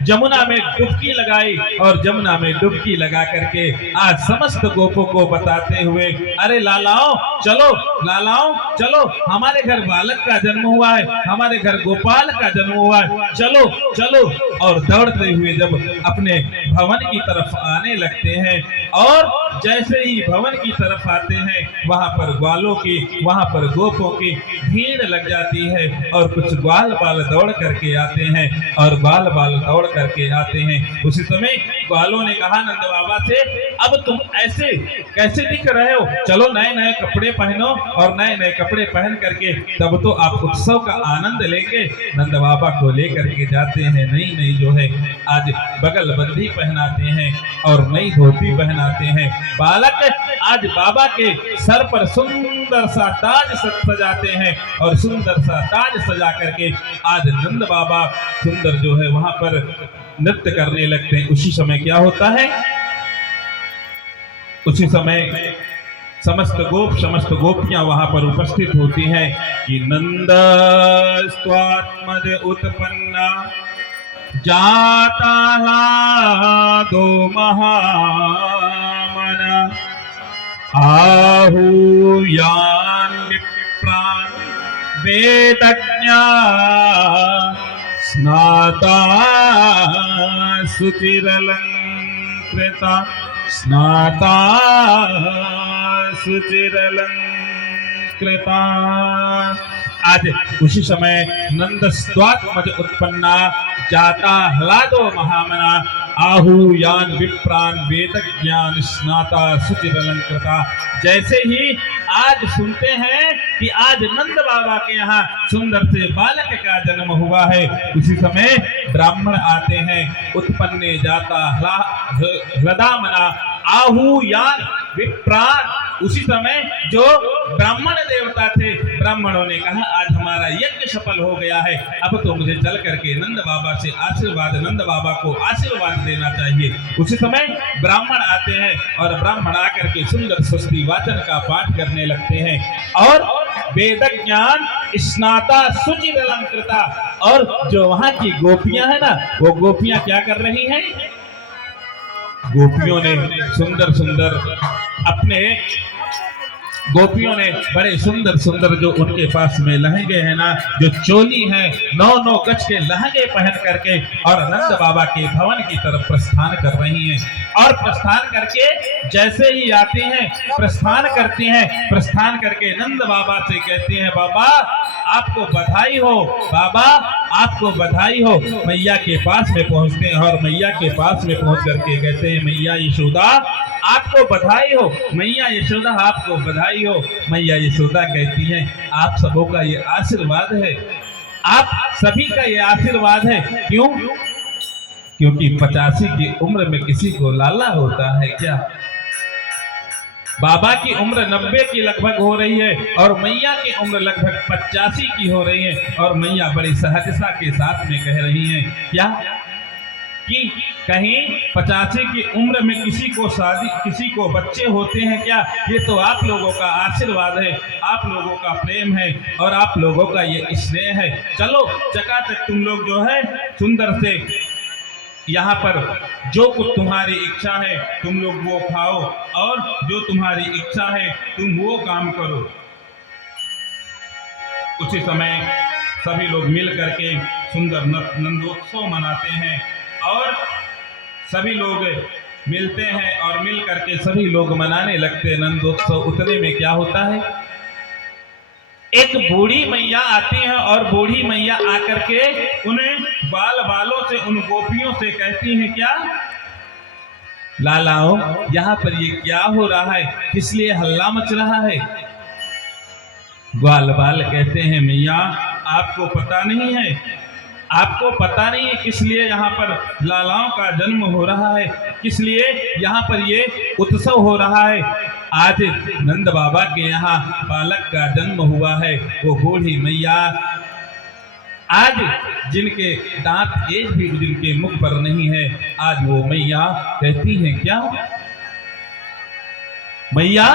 जमुना में डुबकी लगाई और जमुना में डुबकी लगा करके आज समस्त गोपों को बताते हुए, अरे लालाओं चलो, लालाओं चलो, हमारे घर बालक का जन्म हुआ है, हमारे घर गोपाल का जन्म हुआ है, चलो चलो। और दौड़ते हुए जब अपने भवन की तरफ आने लगते हैं और जैसे ही भवन की तरफ आते हैं वहां पर ग्वालों की, वहां पर गोपों की भीड़ लग जाती है और कुछ ग्वाल बाल दौड़ करके आते हैं और ग्वाल बाल दौड़ करके आते हैं। उसी समय ग्वालों ने कहा नंद बाबा से, अब तुम ऐसे कैसे दिख रहे हो? चलो नए नए कपड़े पहनो और नए नए कपड़े पहन करके तब तो आप उत्सव का आनंद लेंगे। नंद बाबा को लेकर के जाते हैं, नई नई जो है आज बगल बंदी पहनाते हैं और नई धोती पहनाते हैं। बालक आज बाबा के सर पर सुंदर सा ताज सजाते हैं और सुंदर सा ताज सजा करके आज नंद बाबा सुंदर जो है वहां पर नृत्य करने लगते हैं। उसी समय क्या होता है, उसी समय समस्त गोपियां वहां पर उपस्थित होती हैं कि नंद स्वात्मज उत्पन्ना जाता दो महामना आहूयान विप्रान वेदज्ञा स्नाता सुचिरलंकृता स्नाता सुचिरलंकृता। आज उसी समय नंद स्वात्मज उत्पन्ना जाता ह्लादो महामना आहूयान विप्रान वेदज्ञान स्नाता सुचिरलंकृता। जैसे ही आज सुनते हैं कि आज नंद बाबा के यहाँ सुंदर से बालक का जन्म हुआ है, उसी समय ब्राह्मण आते हैं। उत्पन्ने जाता ह्लादामना आहूयान विप्रान। उसी समय जो ब्राह्मण देवता थे, ब्राह्मणों ने कहा आज हमारा यज्ञ सफल हो गया है, अब तो मुझे चल करके नंद बाबा से आशीर्वाद, नंद बाबा को आशीर्वाद देना चाहिए। उसी समय ब्राह्मण आते हैं और ब्राह्मण आकर के सुंदर स्वस्ति वाचन का पाठ करने लगते हैं और वेद ज्ञान स्नाता सुचिरलंकृता। और जो वहां की गोपियां है ना, वो गोपियां क्या कर रही हैं? गोपियों ने सुंदर सुंदर अपने गोपियों ने बड़े सुंदर सुंदर जो उनके पास में लहंगे हैं ना, जो चोली है, 9-9 गज के लहंगे पहन करके और नंद बाबा के भवन की तरफ प्रस्थान कर रही हैं। और प्रस्थान करके जैसे ही आती हैं, प्रस्थान करती हैं, प्रस्थान करके नंद बाबा से कहती हैं, बाबा आपको बधाई हो, बाबा आपको बधाई हो। मैया के पास में पहुंचते हैं और मैया के पास में पहुंच करके कहते हैं, मैया यशोदा आपको बधाई हो, मैया यशोदा आपको बधाई हो। मैया यशोदा कहती हैं, आप सबों का ये आशीर्वाद है, आप सभी का ये आशीर्वाद है। क्यों? क्योंकि 85 की उम्र में किसी को लाला होता है क्या? बाबा की उम्र 90 की लगभग हो रही है और मैया की उम्र लगभग 85 की हो रही है और मैया बड़ी सहजता के साथ में कह रही हैं क्या कि कहीं 85 की उम्र में किसी को शादी, किसी को बच्चे होते हैं क्या? ये तो आप लोगों का आशीर्वाद है, आप लोगों का प्रेम है और आप लोगों का ये स्नेह है। चलो चकाचक तुम लोग जो है सुंदर से यहाँ पर जो कुछ तुम्हारी इच्छा है तुम लोग वो खाओ और जो तुम्हारी इच्छा है तुम वो काम करो। उसी समय सभी लोग मिल करके सुंदर नंदोत्सव मनाते हैं और सभी लोग मिलते हैं और मिल करके सभी लोग मनाने लगते हैं नंदोत्सव। उतने में क्या होता है, एक बूढ़ी मैया आती है और बूढ़ी मैया आकर के उन्हें बालों से, उन गोपियों से कहती हैं, क्या लालाओ यहाँ पर ये क्या हो रहा है, किस लिए हल्ला मच रहा है। ग्वाल बाल कहते हैं, मैया आपको पता नहीं है, आपको पता नहीं है किस लिए यहाँ पर लालाओं का जन्म हो रहा है, किस लिए यहाँ पर ये उत्सव हो रहा है। आज नंद बाबा के यहाँ बालक का जन्म हुआ है। वो बूढ़ी मैया आज जिनके दांत एक भी जिनके मुख पर नहीं है, आज वो मैया कहती हैं, क्या मैया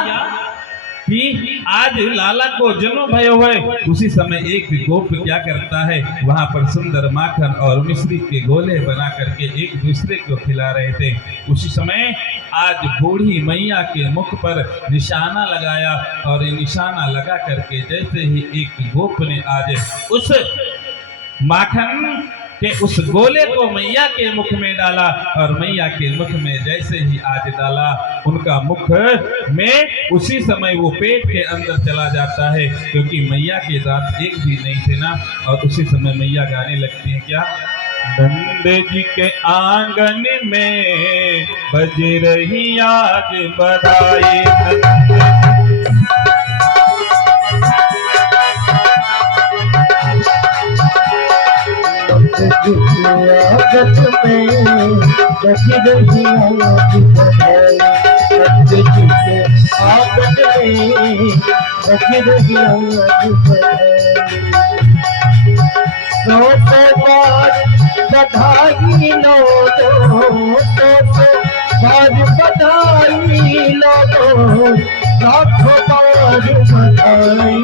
कि आज लाला को जन्म भय हुए। उसी समय एक गोप क्या करता है, वहां पर सुंदर माखन और मिश्री के गोले बना करके एक दूसरे को खिला रहे थे। उसी समय आज बूढ़ी मैया के मुख पर निशाना लगाया और निशाना लगा करके जैसे ही एक गोप ने आज उस माखन के उस गोले को मैया के मुख में डाला और मैया के मुख में जैसे ही आज डाला, उनका मुख में उसी समय वो पेट के अंदर चला जाता है, क्योंकि मैया के दांत एक भी नहीं थे ना। और उसी समय मैया गाने लगती है, क्या नंद जी के आंगन में बज रही आज बधाई। स्वागत में बज रही आज बधाई, नंद जी के स्वागत में बज रही आज बधाई। 100 बार बधाई लो दो, 100 बार बधाई लो दो, लाखों बार बधाई।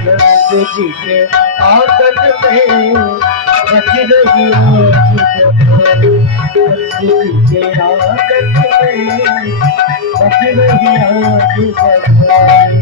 नंद जी के आंगन में बज रही आज बधाई, नंद जी के आंगन में बज रही आज बधाई।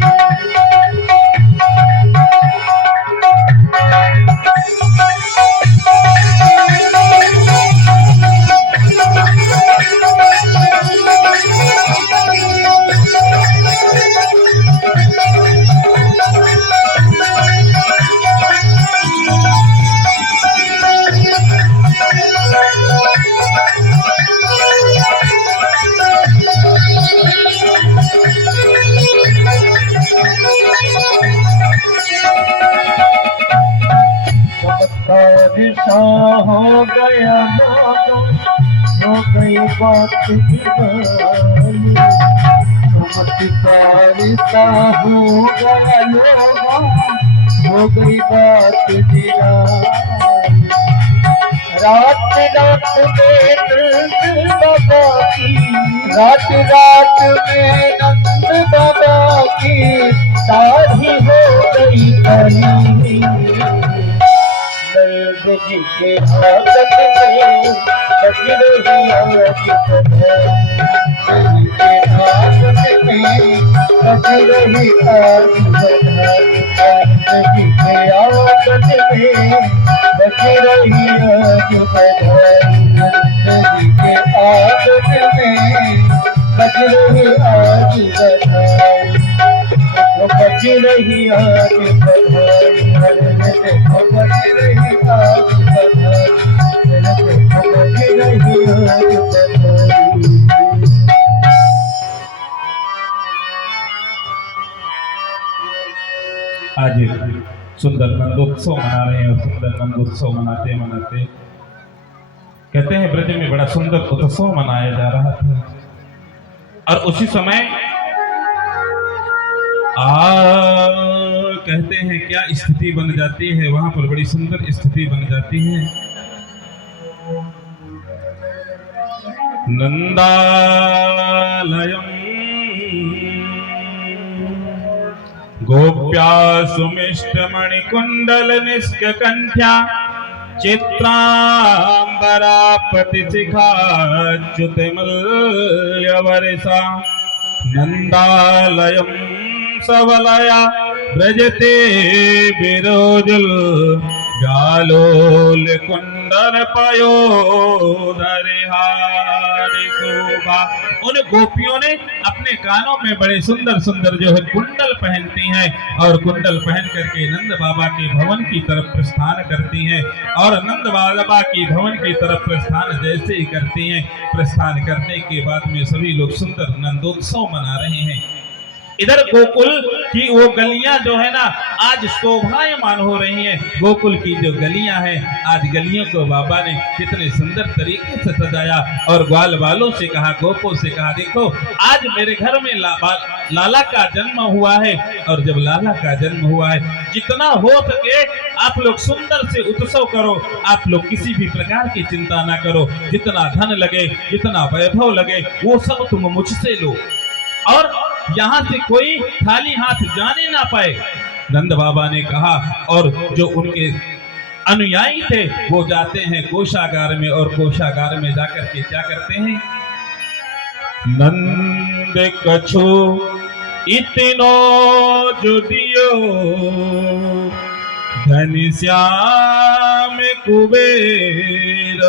हो गया हो गई बात दीवानी, चमत्कार सा हो गया लोगा, हो गई बात दीवानी। रात रात में नंद बाबा की, रात रात में नंद बाबा की दाढ़ी हो गई काली। नंद जी के आंगन में बज रही आज बधाई, नंद जी के आंगन में बज रही आज बधाई। नंद जी के आंगन में बज रही आज बधाई, नंद जी के आंगन में बज रही आज बधाई। बज रही आज बधाई, देखो बज रही आज बधाई, देखो बज रही आज बधाई। आज सुंदर नंदोत्सव मना रहे हैं और सुंदर नंदोत्सव मनाते मनाते कहते हैं ब्रज में बड़ा सुंदर उत्सव मनाया जा रहा था। और उसी समय कहते हैं क्या स्थिति बन जाती है, वहां पर बड़ी सुंदर स्थिति बन जाती है। नंदालयम् गोप्या सुमिष्टमणिकुण्डल निष्कण्ठ्या चित्रांबरा पतिशिखाच्युतमल्यवर्षा नंदालयम् सवलया ब्रजते विरोजुल गालोल कुंडल पयोधर हारि शोभा। उन गोपियों ने अपने कानों में बड़े सुंदर सुंदर जो है कुंडल पहनती हैं और कुंडल पहन करके नंद बाबा के भवन की तरफ प्रस्थान करती हैं। और नंद बाबा की भवन की तरफ प्रस्थान जैसे ही करती हैं, प्रस्थान करने के बाद में सभी लोग सुंदर नंदोत्सव मना रहे हैं। इधर गोकुल की वो गलियां जो है ना आज शोभायमान हो रही हैं। गोकुल की जो गलियां हैं, आज गलियों को बाबा ने कितने सुंदर तरीके से सजाया और ग्वाल बालों से कहा, गोपों से कहा, देखो आज मेरे घर में लाला का जन्म हुआ है। और जब लाला का जन्म हुआ है, जितना हो सके आप लोग सुंदर से उत्सव करो, आप लोग किसी भी प्रकार की चिंता ना करो, जितना धन लगे, जितना वैभव लगे, वो सब तुम मुझसे लो और यहाँ से कोई खाली हाथ जाने ना पाए। नंद बाबा ने कहा और जो उनके अनुयायी थे वो जाते हैं कोषागार में और कोषागार में जाकर के क्या करते हैं, नंद कछु इतनो जुदियो धन श्याम कुबेर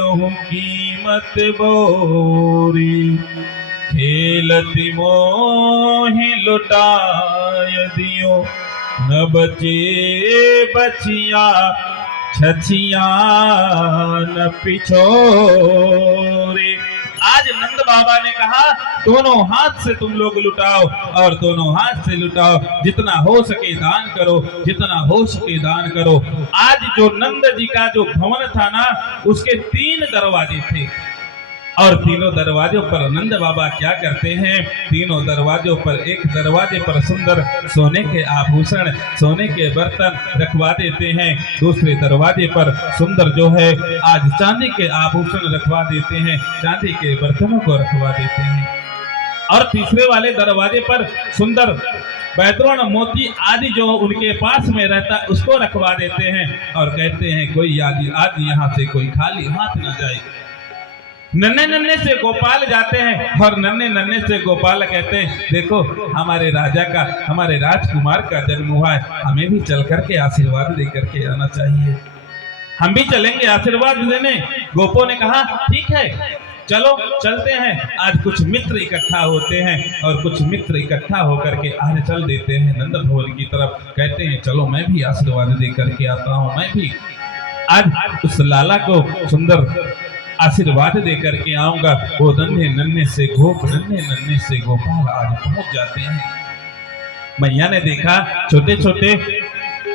कीमत बोरी खेलति मोहि लुटाय दियो न बचे बचिया छछिया न पिछोरे। आज नंद बाबा ने कहा दोनों हाथ से तुम लोग लुटाओ और दोनों हाथ से लुटाओ, जितना हो सके दान करो, जितना हो सके दान करो। आज जो नंद जी का जो भवन था ना, उसके 3 दरवाजे थे और तीनों दरवाजों पर नंद बाबा क्या करते हैं, तीनों दरवाजों पर एक दरवाजे पर सुंदर सोने के आभूषण, सोने के बर्तन रखवा देते हैं, दूसरे दरवाजे पर सुंदर जो है आज चांदी के आभूषण रखवा देते हैं, चांदी के बर्तनों को रखवा देते हैं। और तीसरे वाले दरवाजे पर सुंदर बैतून मोती आदि जो उनके पास में रहता उसको रखवा देते हैं और कहते हैं कोई आज यहाँ से कोई खाली हाथ न जाए। नन्हे नन्हे से गोपाल जाते हैं और नन्हे नन्हे से गोपाल कहते हैं देखो हमारे राजा का, हमारे राजकुमार का जन्म हुआ है, हमें भी चल करके आशीर्वाद लेकर के आना चाहिए, हम भी चलेंगे आशीर्वाद देने। गोपों ने कहा ठीक है चलो चलते हैं। आज कुछ मित्र इकट्ठा होते हैं और कुछ मित्र इकट्ठा होकर के आज चल देते हैं नंद भवन की तरफ। कहते हैं चलो मैं भी आशीर्वाद दे करके आता हूँ, मैं भी आज उस लाला को सुंदर आशीर्वाद दे करके आऊंगा। वो नन्हे नन्हे से गोपाल आज पहुंच जाते हैं। मैया ने देखा छोटे छोटे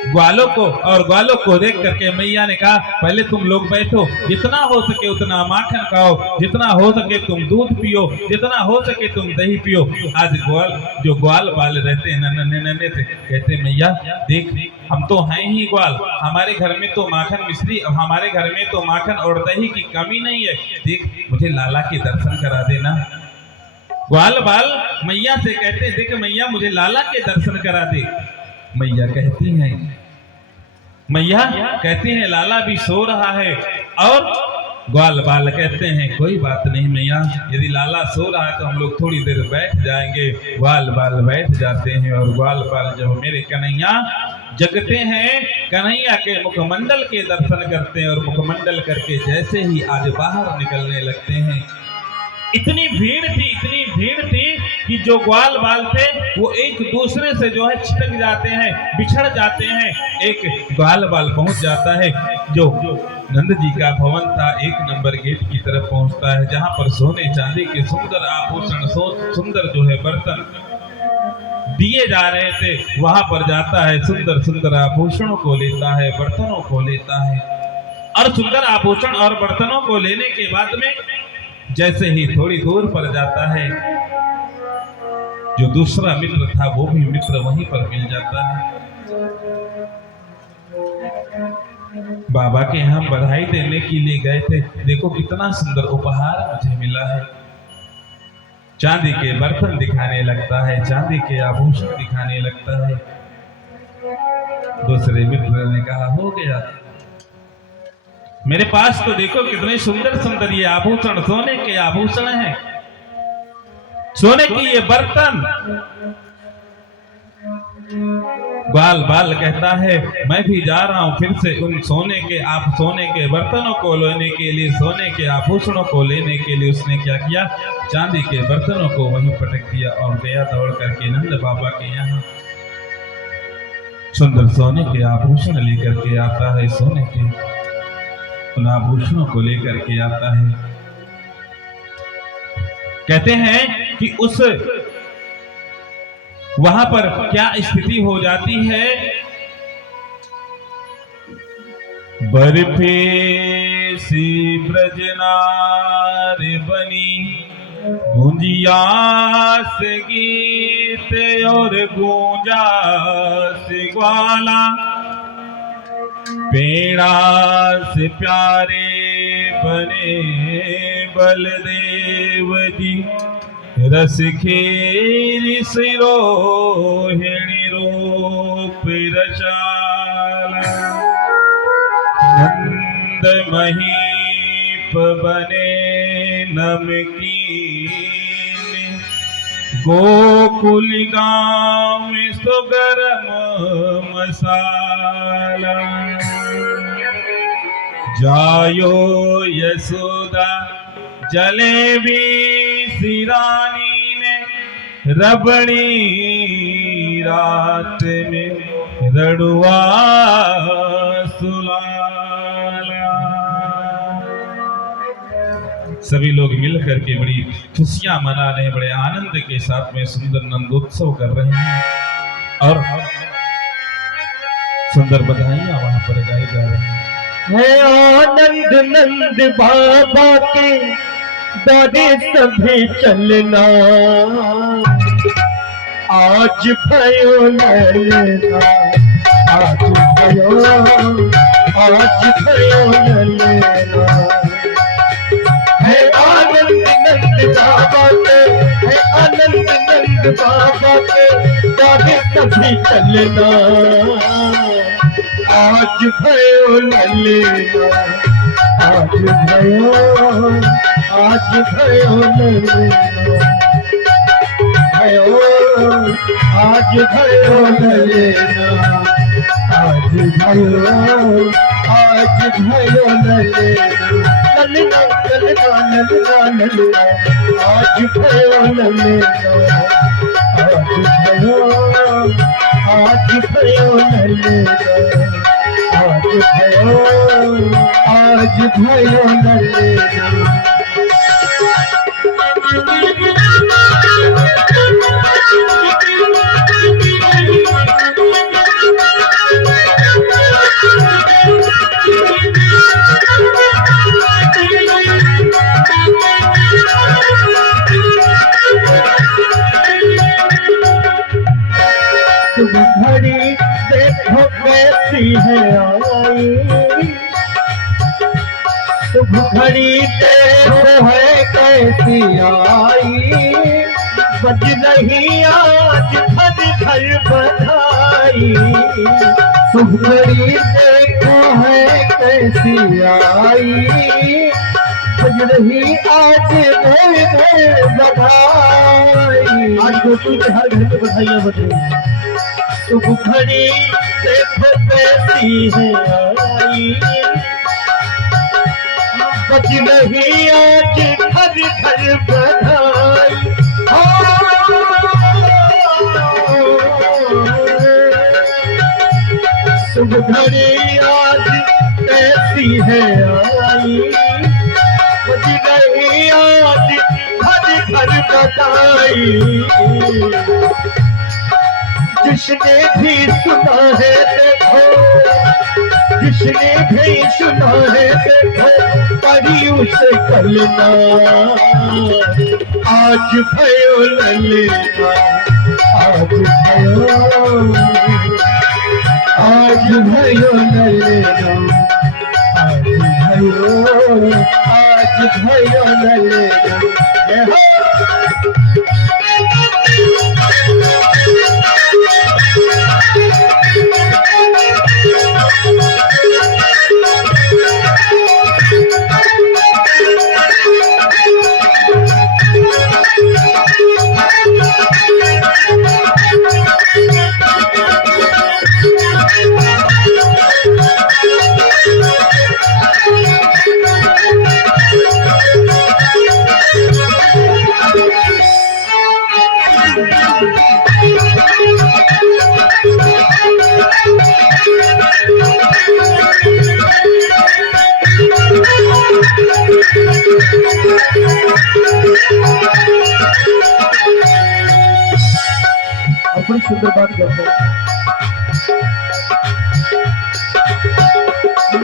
ग्वालों को और ग्वालों को देख करके मैया ने कहा पहले तुम लोग बैठो, जितना हो सके उतना माखन खाओ, जितना हो सके तुम दूध पियो, जितना हो सके तुम दही पियो। आज जो ग्वाल बाल रहते हैं नन्हे नन्हे से कहते मैया देख हम तो हैं ही ग्वाल, हमारे घर में तो माखन मिश्री, हमारे घर में तो माखन और दही की कमी नहीं है, देख मुझे लाला के दर्शन करा देना। ग्वाल बाल मैया से कहते देख मैया मुझे लाला के दर्शन करा दे। मैया कहती हैं लाला भी सो रहा है। और ग्वाल बाल कहते हैं कोई बात नहीं मैया, यदि लाला सो रहा है तो हम लोग थोड़ी देर बैठ जाएंगे। ग्वाल बाल बैठ जाते हैं और ग्वाल बाल जब मेरे कन्हैया जगते हैं, कन्हैया के मुखमंडल के दर्शन करते हैं और मुखमंडल करके जैसे ही आज बाहर निकलने लगते हैं, इतनी भीड़ थी कि जो ग्वाल बाल थे वो एक दूसरे से जो है छिटक जाते हैं, बिछड़ जाते हैं। एक ग्वाल बाल पहुंच जाता है जो नंद जी का भवन था, 1 नंबर गेट की तरफ पहुंचता है जहां पर सोने चांदी के सुंदर आभूषण, सुंदर जो है बर्तन दिए जा रहे थे, वहां पर जाता है, सुंदर सुंदर आभूषणों को लेता है, बर्तनों को लेता है। और सुंदर आभूषण और बर्तनों को लेने के बाद में जैसे ही थोड़ी दूर पर जाता है, जो दूसरा मित्र था वो भी मित्र वहीं पर मिल जाता है। बाबा के यहाँ बधाई देने के लिए गए थे, देखो कितना सुंदर उपहार मुझे मिला है। चांदी के बर्तन दिखाने लगता है, चांदी के आभूषण दिखाने लगता है। दूसरे मित्र ने कहा हो गया, मेरे पास तो देखो कितने सुंदर सुंदर ये आभूषण, सोने के आभूषण हैं, सोने की ये बर्तन। ग्वाल बाल कहता है मैं भी जा रहा हूँ फिर से उन सोने के बर्तनों को लेने के लिए, सोने के आभूषणों को लेने के लिए। उसने क्या किया, चांदी के बर्तनों को वहीं पटक दिया और गया दौड़ करके नंद बाबा के यहाँ। सुंदर सोने के आभूषण लेकर के आता है, सोने के उन आभूषणों को लेकर के आता है। कहते हैं कि उस वहां पर क्या स्थिति हो जाती है, बर्फे सी ब्रजनार बनी, गूंजिया से गीत और गूंजा से ग्वाला, पेड़ा से प्यारे बने बलदेव जी, रस खेरी सिरोहिणी रूप रसाला, नंद महीप बने नमकीन, गोकुल गाँव में सुगरम मसाला, जायो यशोदा जलेबी सिरानी ने, रबड़ी रात में रड़ुआ सुलाला। सभी लोग मिल करके बड़ी खुशियां मना रहे हैं, बड़े आनंद के साथ में सुंदर नंदोत्सव कर रहे हैं और सुंदर बधाइयां वहां पर गाई जा रही हैं। है आनंद नंद बाबा के दौरे सभी चलना, आज भयो ललना, आज भयो ललना। है आनंद नंद बाबा के, है आनंद नंद बाबा के दौरे सभी चलना, आज भयो ललना, आज भयो ललना, भयो आज भयो ललना, आज भयो ललना, ललना ललना ललना ललना, आज भयो ललना, आज भयो ललना, आज भयो ललना। तुम घड़ी देखो कैसी है आई, तुम घड़ी देखो है कैसी आई, बज रही आज घर घर बधाई, तुम घड़ी देखो है कैसी आई, बज रही आज घर घर बधाई। आज गोकुल के हर घर में बधाइयां बज रही हैं। तुम घड़ी देखो कैसी है आई, बज रही आज घर घर बधाई। तुम घड़ी आज कैसी है आई, बज रही आज घर घर बधाई। जिसने भी सुना है देखो, जिसने भी सुना है देखो, परी उसे कलना, आज भयो ललना, आज भयो ललना, आज भयो ललना।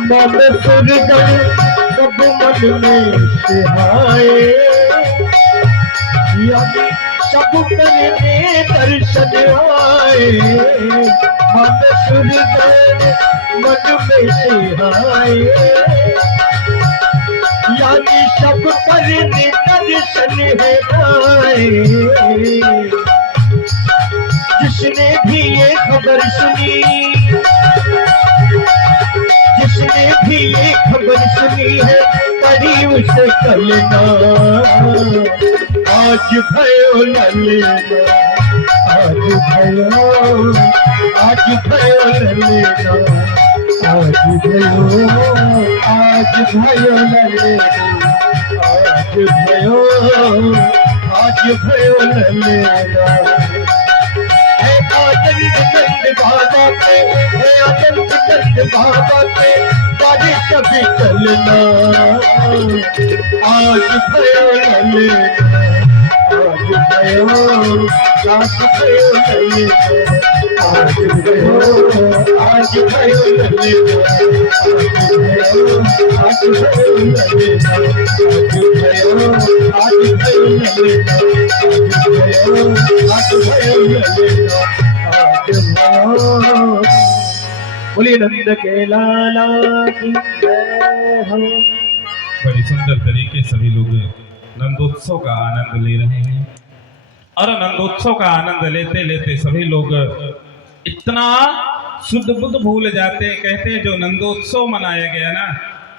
मन सुरगण सब मन में सिहाए, यानी सब करने दर्शन आए। मन सुरगण मन में सिहाए, यानी सब करने दर्शन है आए। जिसने भी ये खबर सुनी, जिसने भी ये खबर सुनी है, करी उसे कलना। आज भयो न लेना, आज भयो, आज भयो न लेना, आज भयो, आज भयो न लेना, आज भयो, आज भयो न लेना। आनंद बाबा पे, आनंद बाबा पे बारी कभी चलना। आज भयो न लेना, आज भयो, आज भयो न लेना, आज भयो, आज भयो न लेना, आज भयो न लेना, आज भयो न लेना, आज भयो न लेना। बोलिए नंद के लाला की जय हो। बड़ी सुंदर तरीके सभी लोग नंदोत्सव का आनंद ले रहे हैं और नंदोत्सव का आनंद लेते लेते सभी लोग इतना शुद्ध बुद्ध भूल जाते हैं। कहते हैं जो नंदोत्सव मनाया गया ना,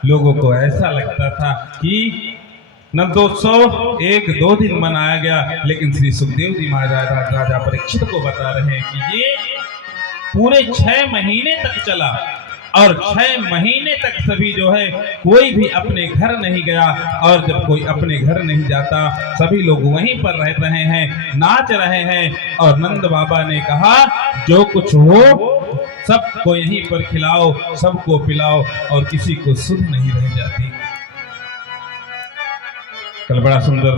लोगों को ऐसा लगता था कि नंदोत्सव 1-2 दिन मनाया गया, लेकिन श्री सुखदेव जी महाराज राजा परीक्षित को बता रहे हैं कि ये पूरे 6 महीने तक चला और 6 महीने तक सभी जो है कोई भी अपने घर नहीं गया। और जब कोई अपने घर नहीं जाता, सभी लोग वहीं पर रह रहे हैं, नाच रहे हैं। और नंद बाबा ने कहा जो कुछ हो सबको यहीं पर खिलाओ, सबको पिलाओ और किसी को सुध नहीं रह जाती। कल बड़ा सुंदर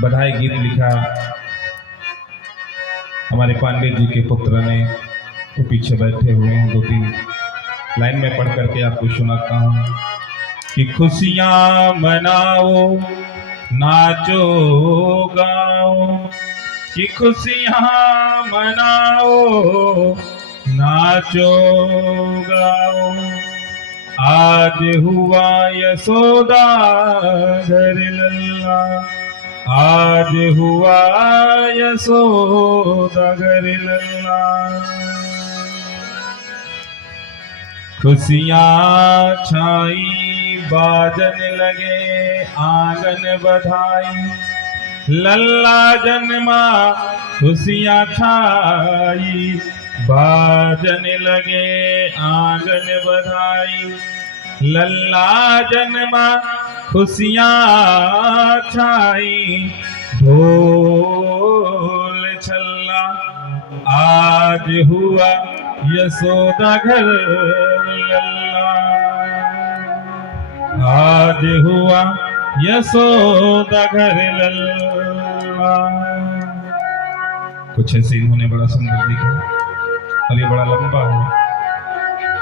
बधाई गीत लिखा हमारे पांडे जी के पुत्र ने, वो पीछे बैठे हुए हैं। 2-3 लाइन में पढ़ करके आपको सुनाता हूँ कि खुशियाँ मनाओ, नाचो गाओ, कि खुशियाँ मनाओ, नाचो गाओ। आज हुआ यशोदा घर लल्ला, आज हुआ यशोदा घर लल्ला। खुशियाँ छाई बाजन लगे आंगन बधाई, लल्ला जन्मा खुशियाँ छाई बाजन लगे आंगन बधाई। लल्ला जन्मा खुशियाँ छाई ढोल छल्ला, आज हुआ यशोदा घर लल्ला, आज हुआ यशोदा घर लल्ला। कुछ ऐसे इन्होंने बड़ा सुंदर लिखा और ये बड़ा लंबा है,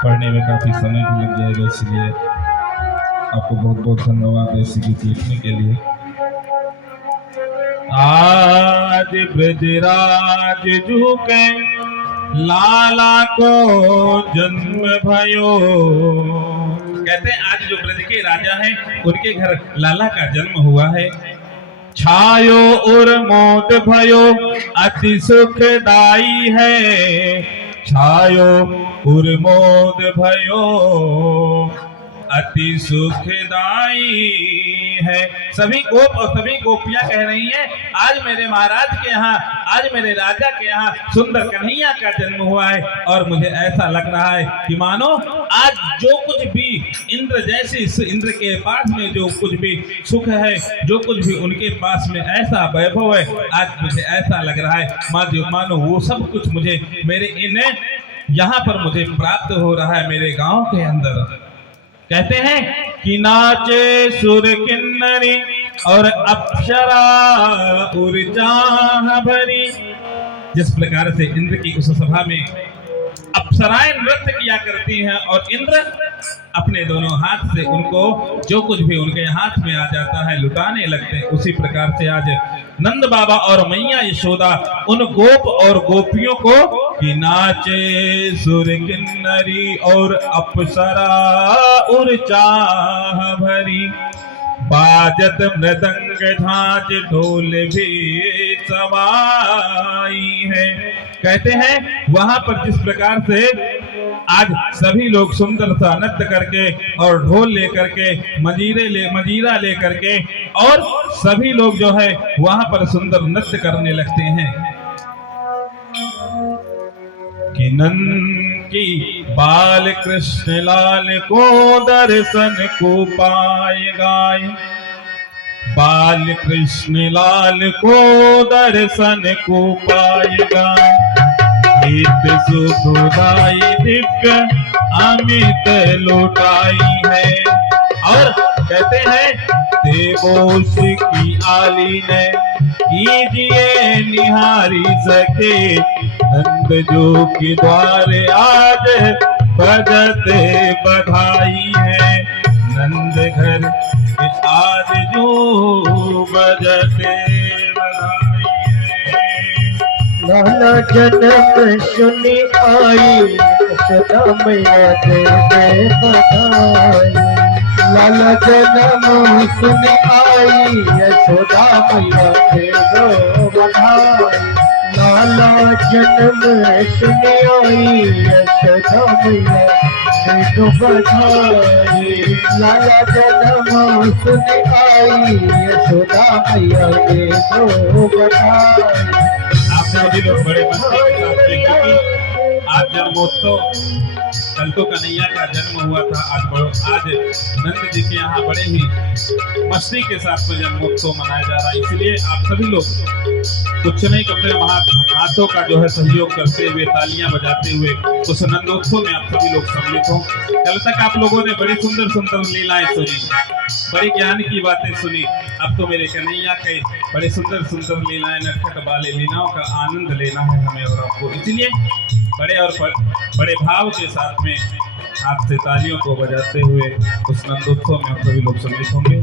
पढ़ने में काफी समय भी लग जाएगा, इसलिए आपको बहुत बहुत धन्यवाद ऐसी गीत लिखने के लिए। आज ब्रजराज झुके लाला को जन्म भयो, कहते हैं आज जो ब्रज के राजा हैं उनके घर लाला का जन्म हुआ है। छायो उर मोद भयो अति सुखदाई है, छायो उर मोद भयो अति सुखदाई है। सभी गोप और सभी गोपियां कह रही हैं आज मेरे महाराज के यहाँ, आज मेरे राजा के यहाँ सुंदर कन्हैया का जन्म हुआ है। और मुझे ऐसा लग रहा है कि मानो आज जो कुछ भी इंद्र जैसी, इंद्र के पास में जो कुछ भी सुख है, जो कुछ भी उनके पास में ऐसा वैभव है, आज मुझे ऐसा लग रहा है मानो वो सब कुछ मुझे मेरे इन यहाँ पर मुझे प्राप्त हो रहा है मेरे गांव के अंदर। कहते हैं कि नाचे सुर किन्नरी और अप्सरा उर्जा भरी, जिस प्रकार से इंद्र की उस सभा में अप्सराएं नृत्य किया करती हैं और इंद्र अपने दोनों हाथ से उनको जो कुछ भी उनके हाथ में आ जाता है लुटाने लगते हैं। उसी प्रकार से आज नंद बाबा और मैया यशोदा उन गोप और गोपियों को कि नाचे सुर किन्नरी और अप्सरा उर चाह भरी, बाजत मृदंग झांझ ढोल भी सवाई है। कहते हैं वहां पर जिस प्रकार से आज सभी लोग सुंदर सा नृत्य करके और ढोल लेकर के मजीरा लेकर के और सभी लोग जो है वहां पर सुंदर नृत्य करने लगते हैं कि नंकी बाल कृष्ण लाल को दर्शन को पाएगा, बाल कृष्ण लाल को दर्शन को पाएगा, हित सुखदाई दिव्य अमित लुटाई है। और कहते हैं देवोश की आली ने कीजिए निहारी सके, नंद जो के द्वारे आज बजते बधाई है, नंद घर के आज जो बजते बधाई है। लाला जन्म सुनी आई सदा मैया दे बधाई, लाला जन्म सुनी आई यशोदा मैया दे बधाई, लाला जन्म सुनी आई यशोदा मैया दे बधाई, लाला जन्म सुनी आई यशोदा मैया दे बधाई। आप सभी लोग बड़े मस्ती के साथ देखेंगे। आज जन्मोत्सव कल तो कन्हैया का जन्म हुआ था, आज नंद जी के यहाँ बड़े ही मस्ती के साथ में जन्मोत्सव मनाया जा रहा है। इसलिए आप सभी लोग कुछ नहीं अपने हाथों का जो है सहयोग करते हुए तालियां बजाते हुए उस नंदोत्सव में आप सभी लोग सम्मिलित हो। कल तक आप लोगों ने बड़ी सुंदर सुंदर लीलाएं सुनी, बड़ी ज्ञान की बातें सुनी। अब तो मेरे कन्हैया के बड़े सुंदर सुंदर लीलाएं नटखट वाले लीलाओं का आनंद लेना है हमें और आपको। इसलिए बड़े भाव के साथ में हाथ से तालियों को बजाते हुए उस नंदोत्सव में आप सभी लोग सम्मिलित होंगे।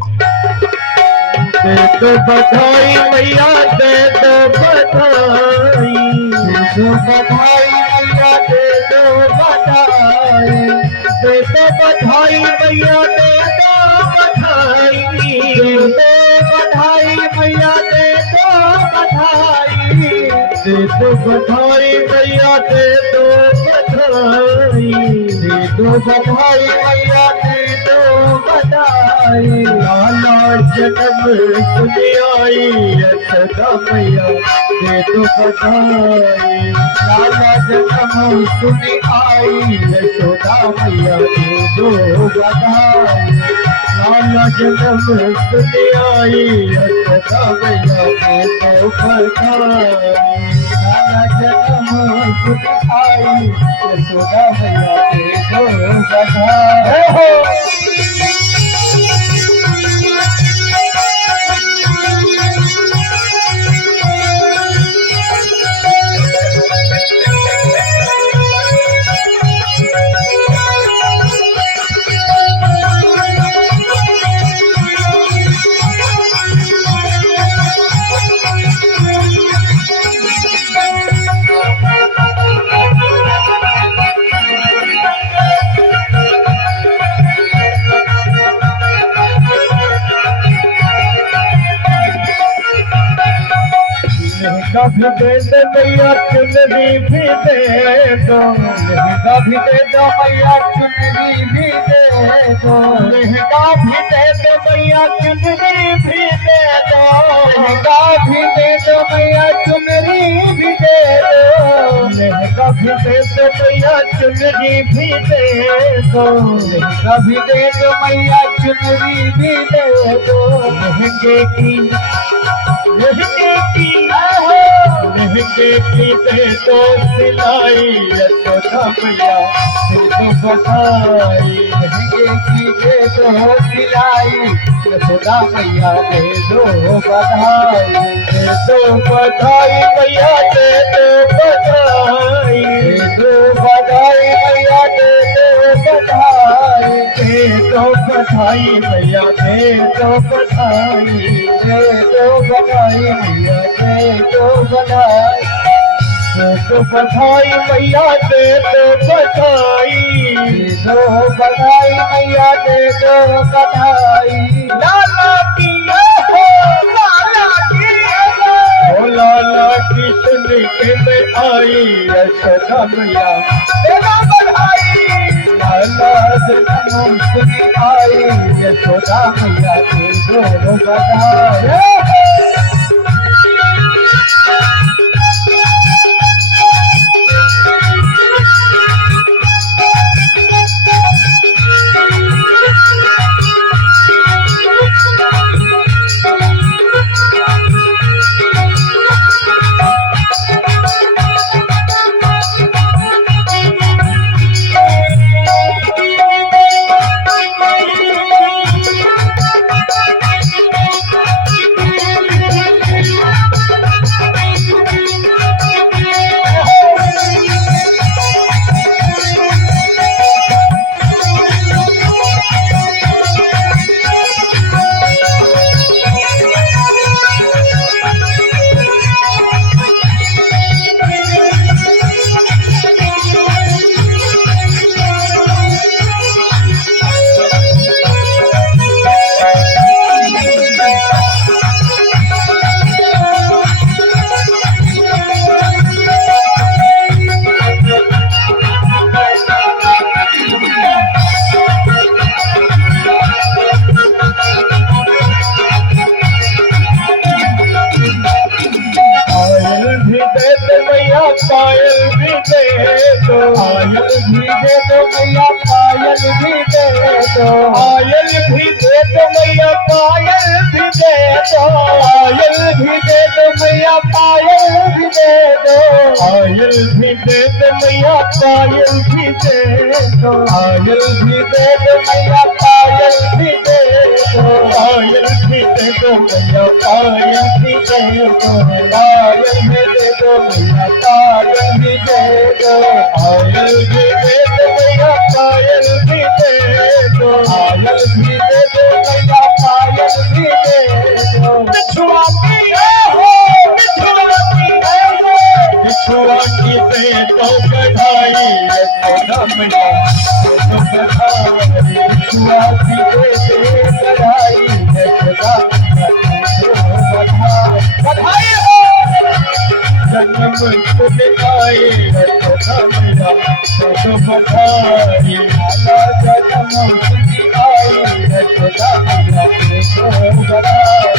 दे दो बधाई मैया दे दो बधाई, दे दो बधाई मैया दे दो बधाई, दे दो बधाई मैया दे दो बधाई, दे दो बधाई मैया दे दो बधाई, दे दो बधाई मैया दे दो बधाई, दे दो बधाई मैया दे दो बधाई, लाला जन्म सुनी आई यशोदा मैया दे दो बधाई, लाला जन्म सुनी आई यशोदा मैया दे दो बधाई, लाला जन्म सुनी आई यशोदा मैया दे दो बधाई, लाला जन्म सुनी आई यशोदा मैया दे दो बधाई। भी दे दो मैया चुनरी भी दे दो, लहंगा भी दे दो मैया चुनरी भी दे दो, लहंगा भी दे दो मैया चुनरी भी दे दो, लहंगा भी दे दो मैया चुनरी भी दे दो, लहंगा भी दे दो मैया चुनरी भी दे दो, लहंगा भी दे दो मैया चुनरी भी दे दो, लहंगे की लहंगे की लहंगे की दे दो सिलाई यशोदा मैया दे दो बधाई। लहंगे की दे दो सिलाई यशोदा मैया दे दो बधाई। दे दो बधाई मैया दे दो बधाई। दे दो बधाई मैया दे दो बधाई। दे दो बधाई मैया दे दो बधाई। दे दो बधाई मैया दे दो बधाई। दे दो बधाई मैया दे दो बधाई। दे दो बधाई मैया दे दो बधाई। लाला की हो लाला की हो लाला की सुन के मैं आई यशोदा मैया दे दो बधाई। लाला जन्म सुन आई यशोदा मैया दे दो बधाई। पायल भी दे दो पायल भी दे दो मैया पायल भी दे दो पायल भी दे दो मैया पायल भी दे दो पायल भी दे दो मैया पायल भी दे दो पायल भी दे दो मैया पायल भी दे दो पायल भी दे दो मैया पायल भी दे दो पायल भी दे दो मैया पायल भी दे दो पायल भी दे दो मैया पायल भी दे दो पायल भी दे दो मैया पायल भी दे दो पायल भी दे दो मैया पायल भी दे दो बिछुआ की हो बिछुआ की हो बिछुआ की दे दो बधाई यशोदा मैया दे दो बधाई बिछुआ की दे बधाई यशोदा मैया दे दो बधाई बधाई हो जन्म सुन आई यशोदा मैया दे दो बधाई लाला जन्म सुन आई यशोदा मैया दे दो बधाई।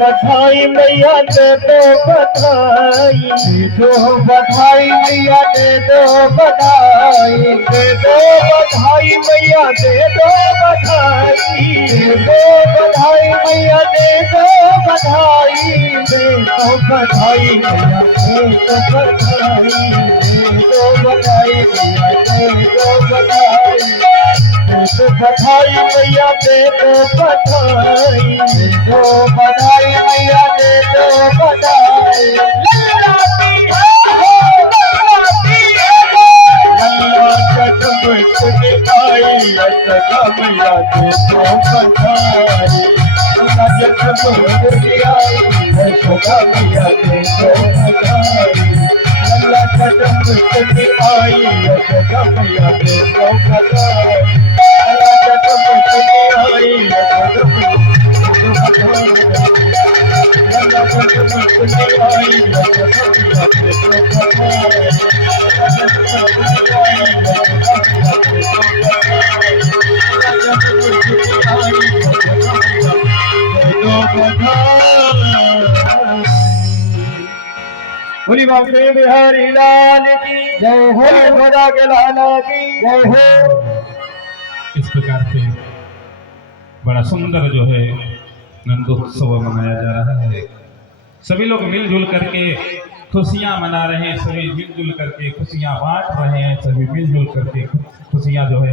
बधाई मैया दे दो बधाई दे दो बधाई मैया दे दो बधाई दे दो बधाई मैया दे दो बधाई दे दो बधाई मैया दे दो बधाई दे दो बधाई मैया दे दो बधाई, दे दो बधाई मैया दे दो बधाई, दे दो बधाई मैया दे दो बधाई, दे दो बधाई मैया दे दो बधाई। लल्लाती हो लल्लाती हो, लल्ला जन्म तुझे आई सदा मैया दे दो बधाई, लल्ला जन्म तुझे आई सदा मैया दे दो बधाई, लल्ला जन्म तुझे आई सदा मैया दे दो बधाई, लल्ला जन्म तुझे आई सदा मैया दे दो बधाई, लल्ला जन्म तुझे आई सदा मैया दे दो बधाई, बोली बाबे बिहारी लाल की जय हो, मदा के लाला की जय हो। इस प्रकार से बड़ा सुंदर जो है नंदोत्सव मनाया जा रहा है। सभी लोग मिलजुल करके खुशियां मना रहे हैं, सभी मिलजुल करके खुशियां बांट रहे हैं, सभी मिलजुल करके खुशियां जो है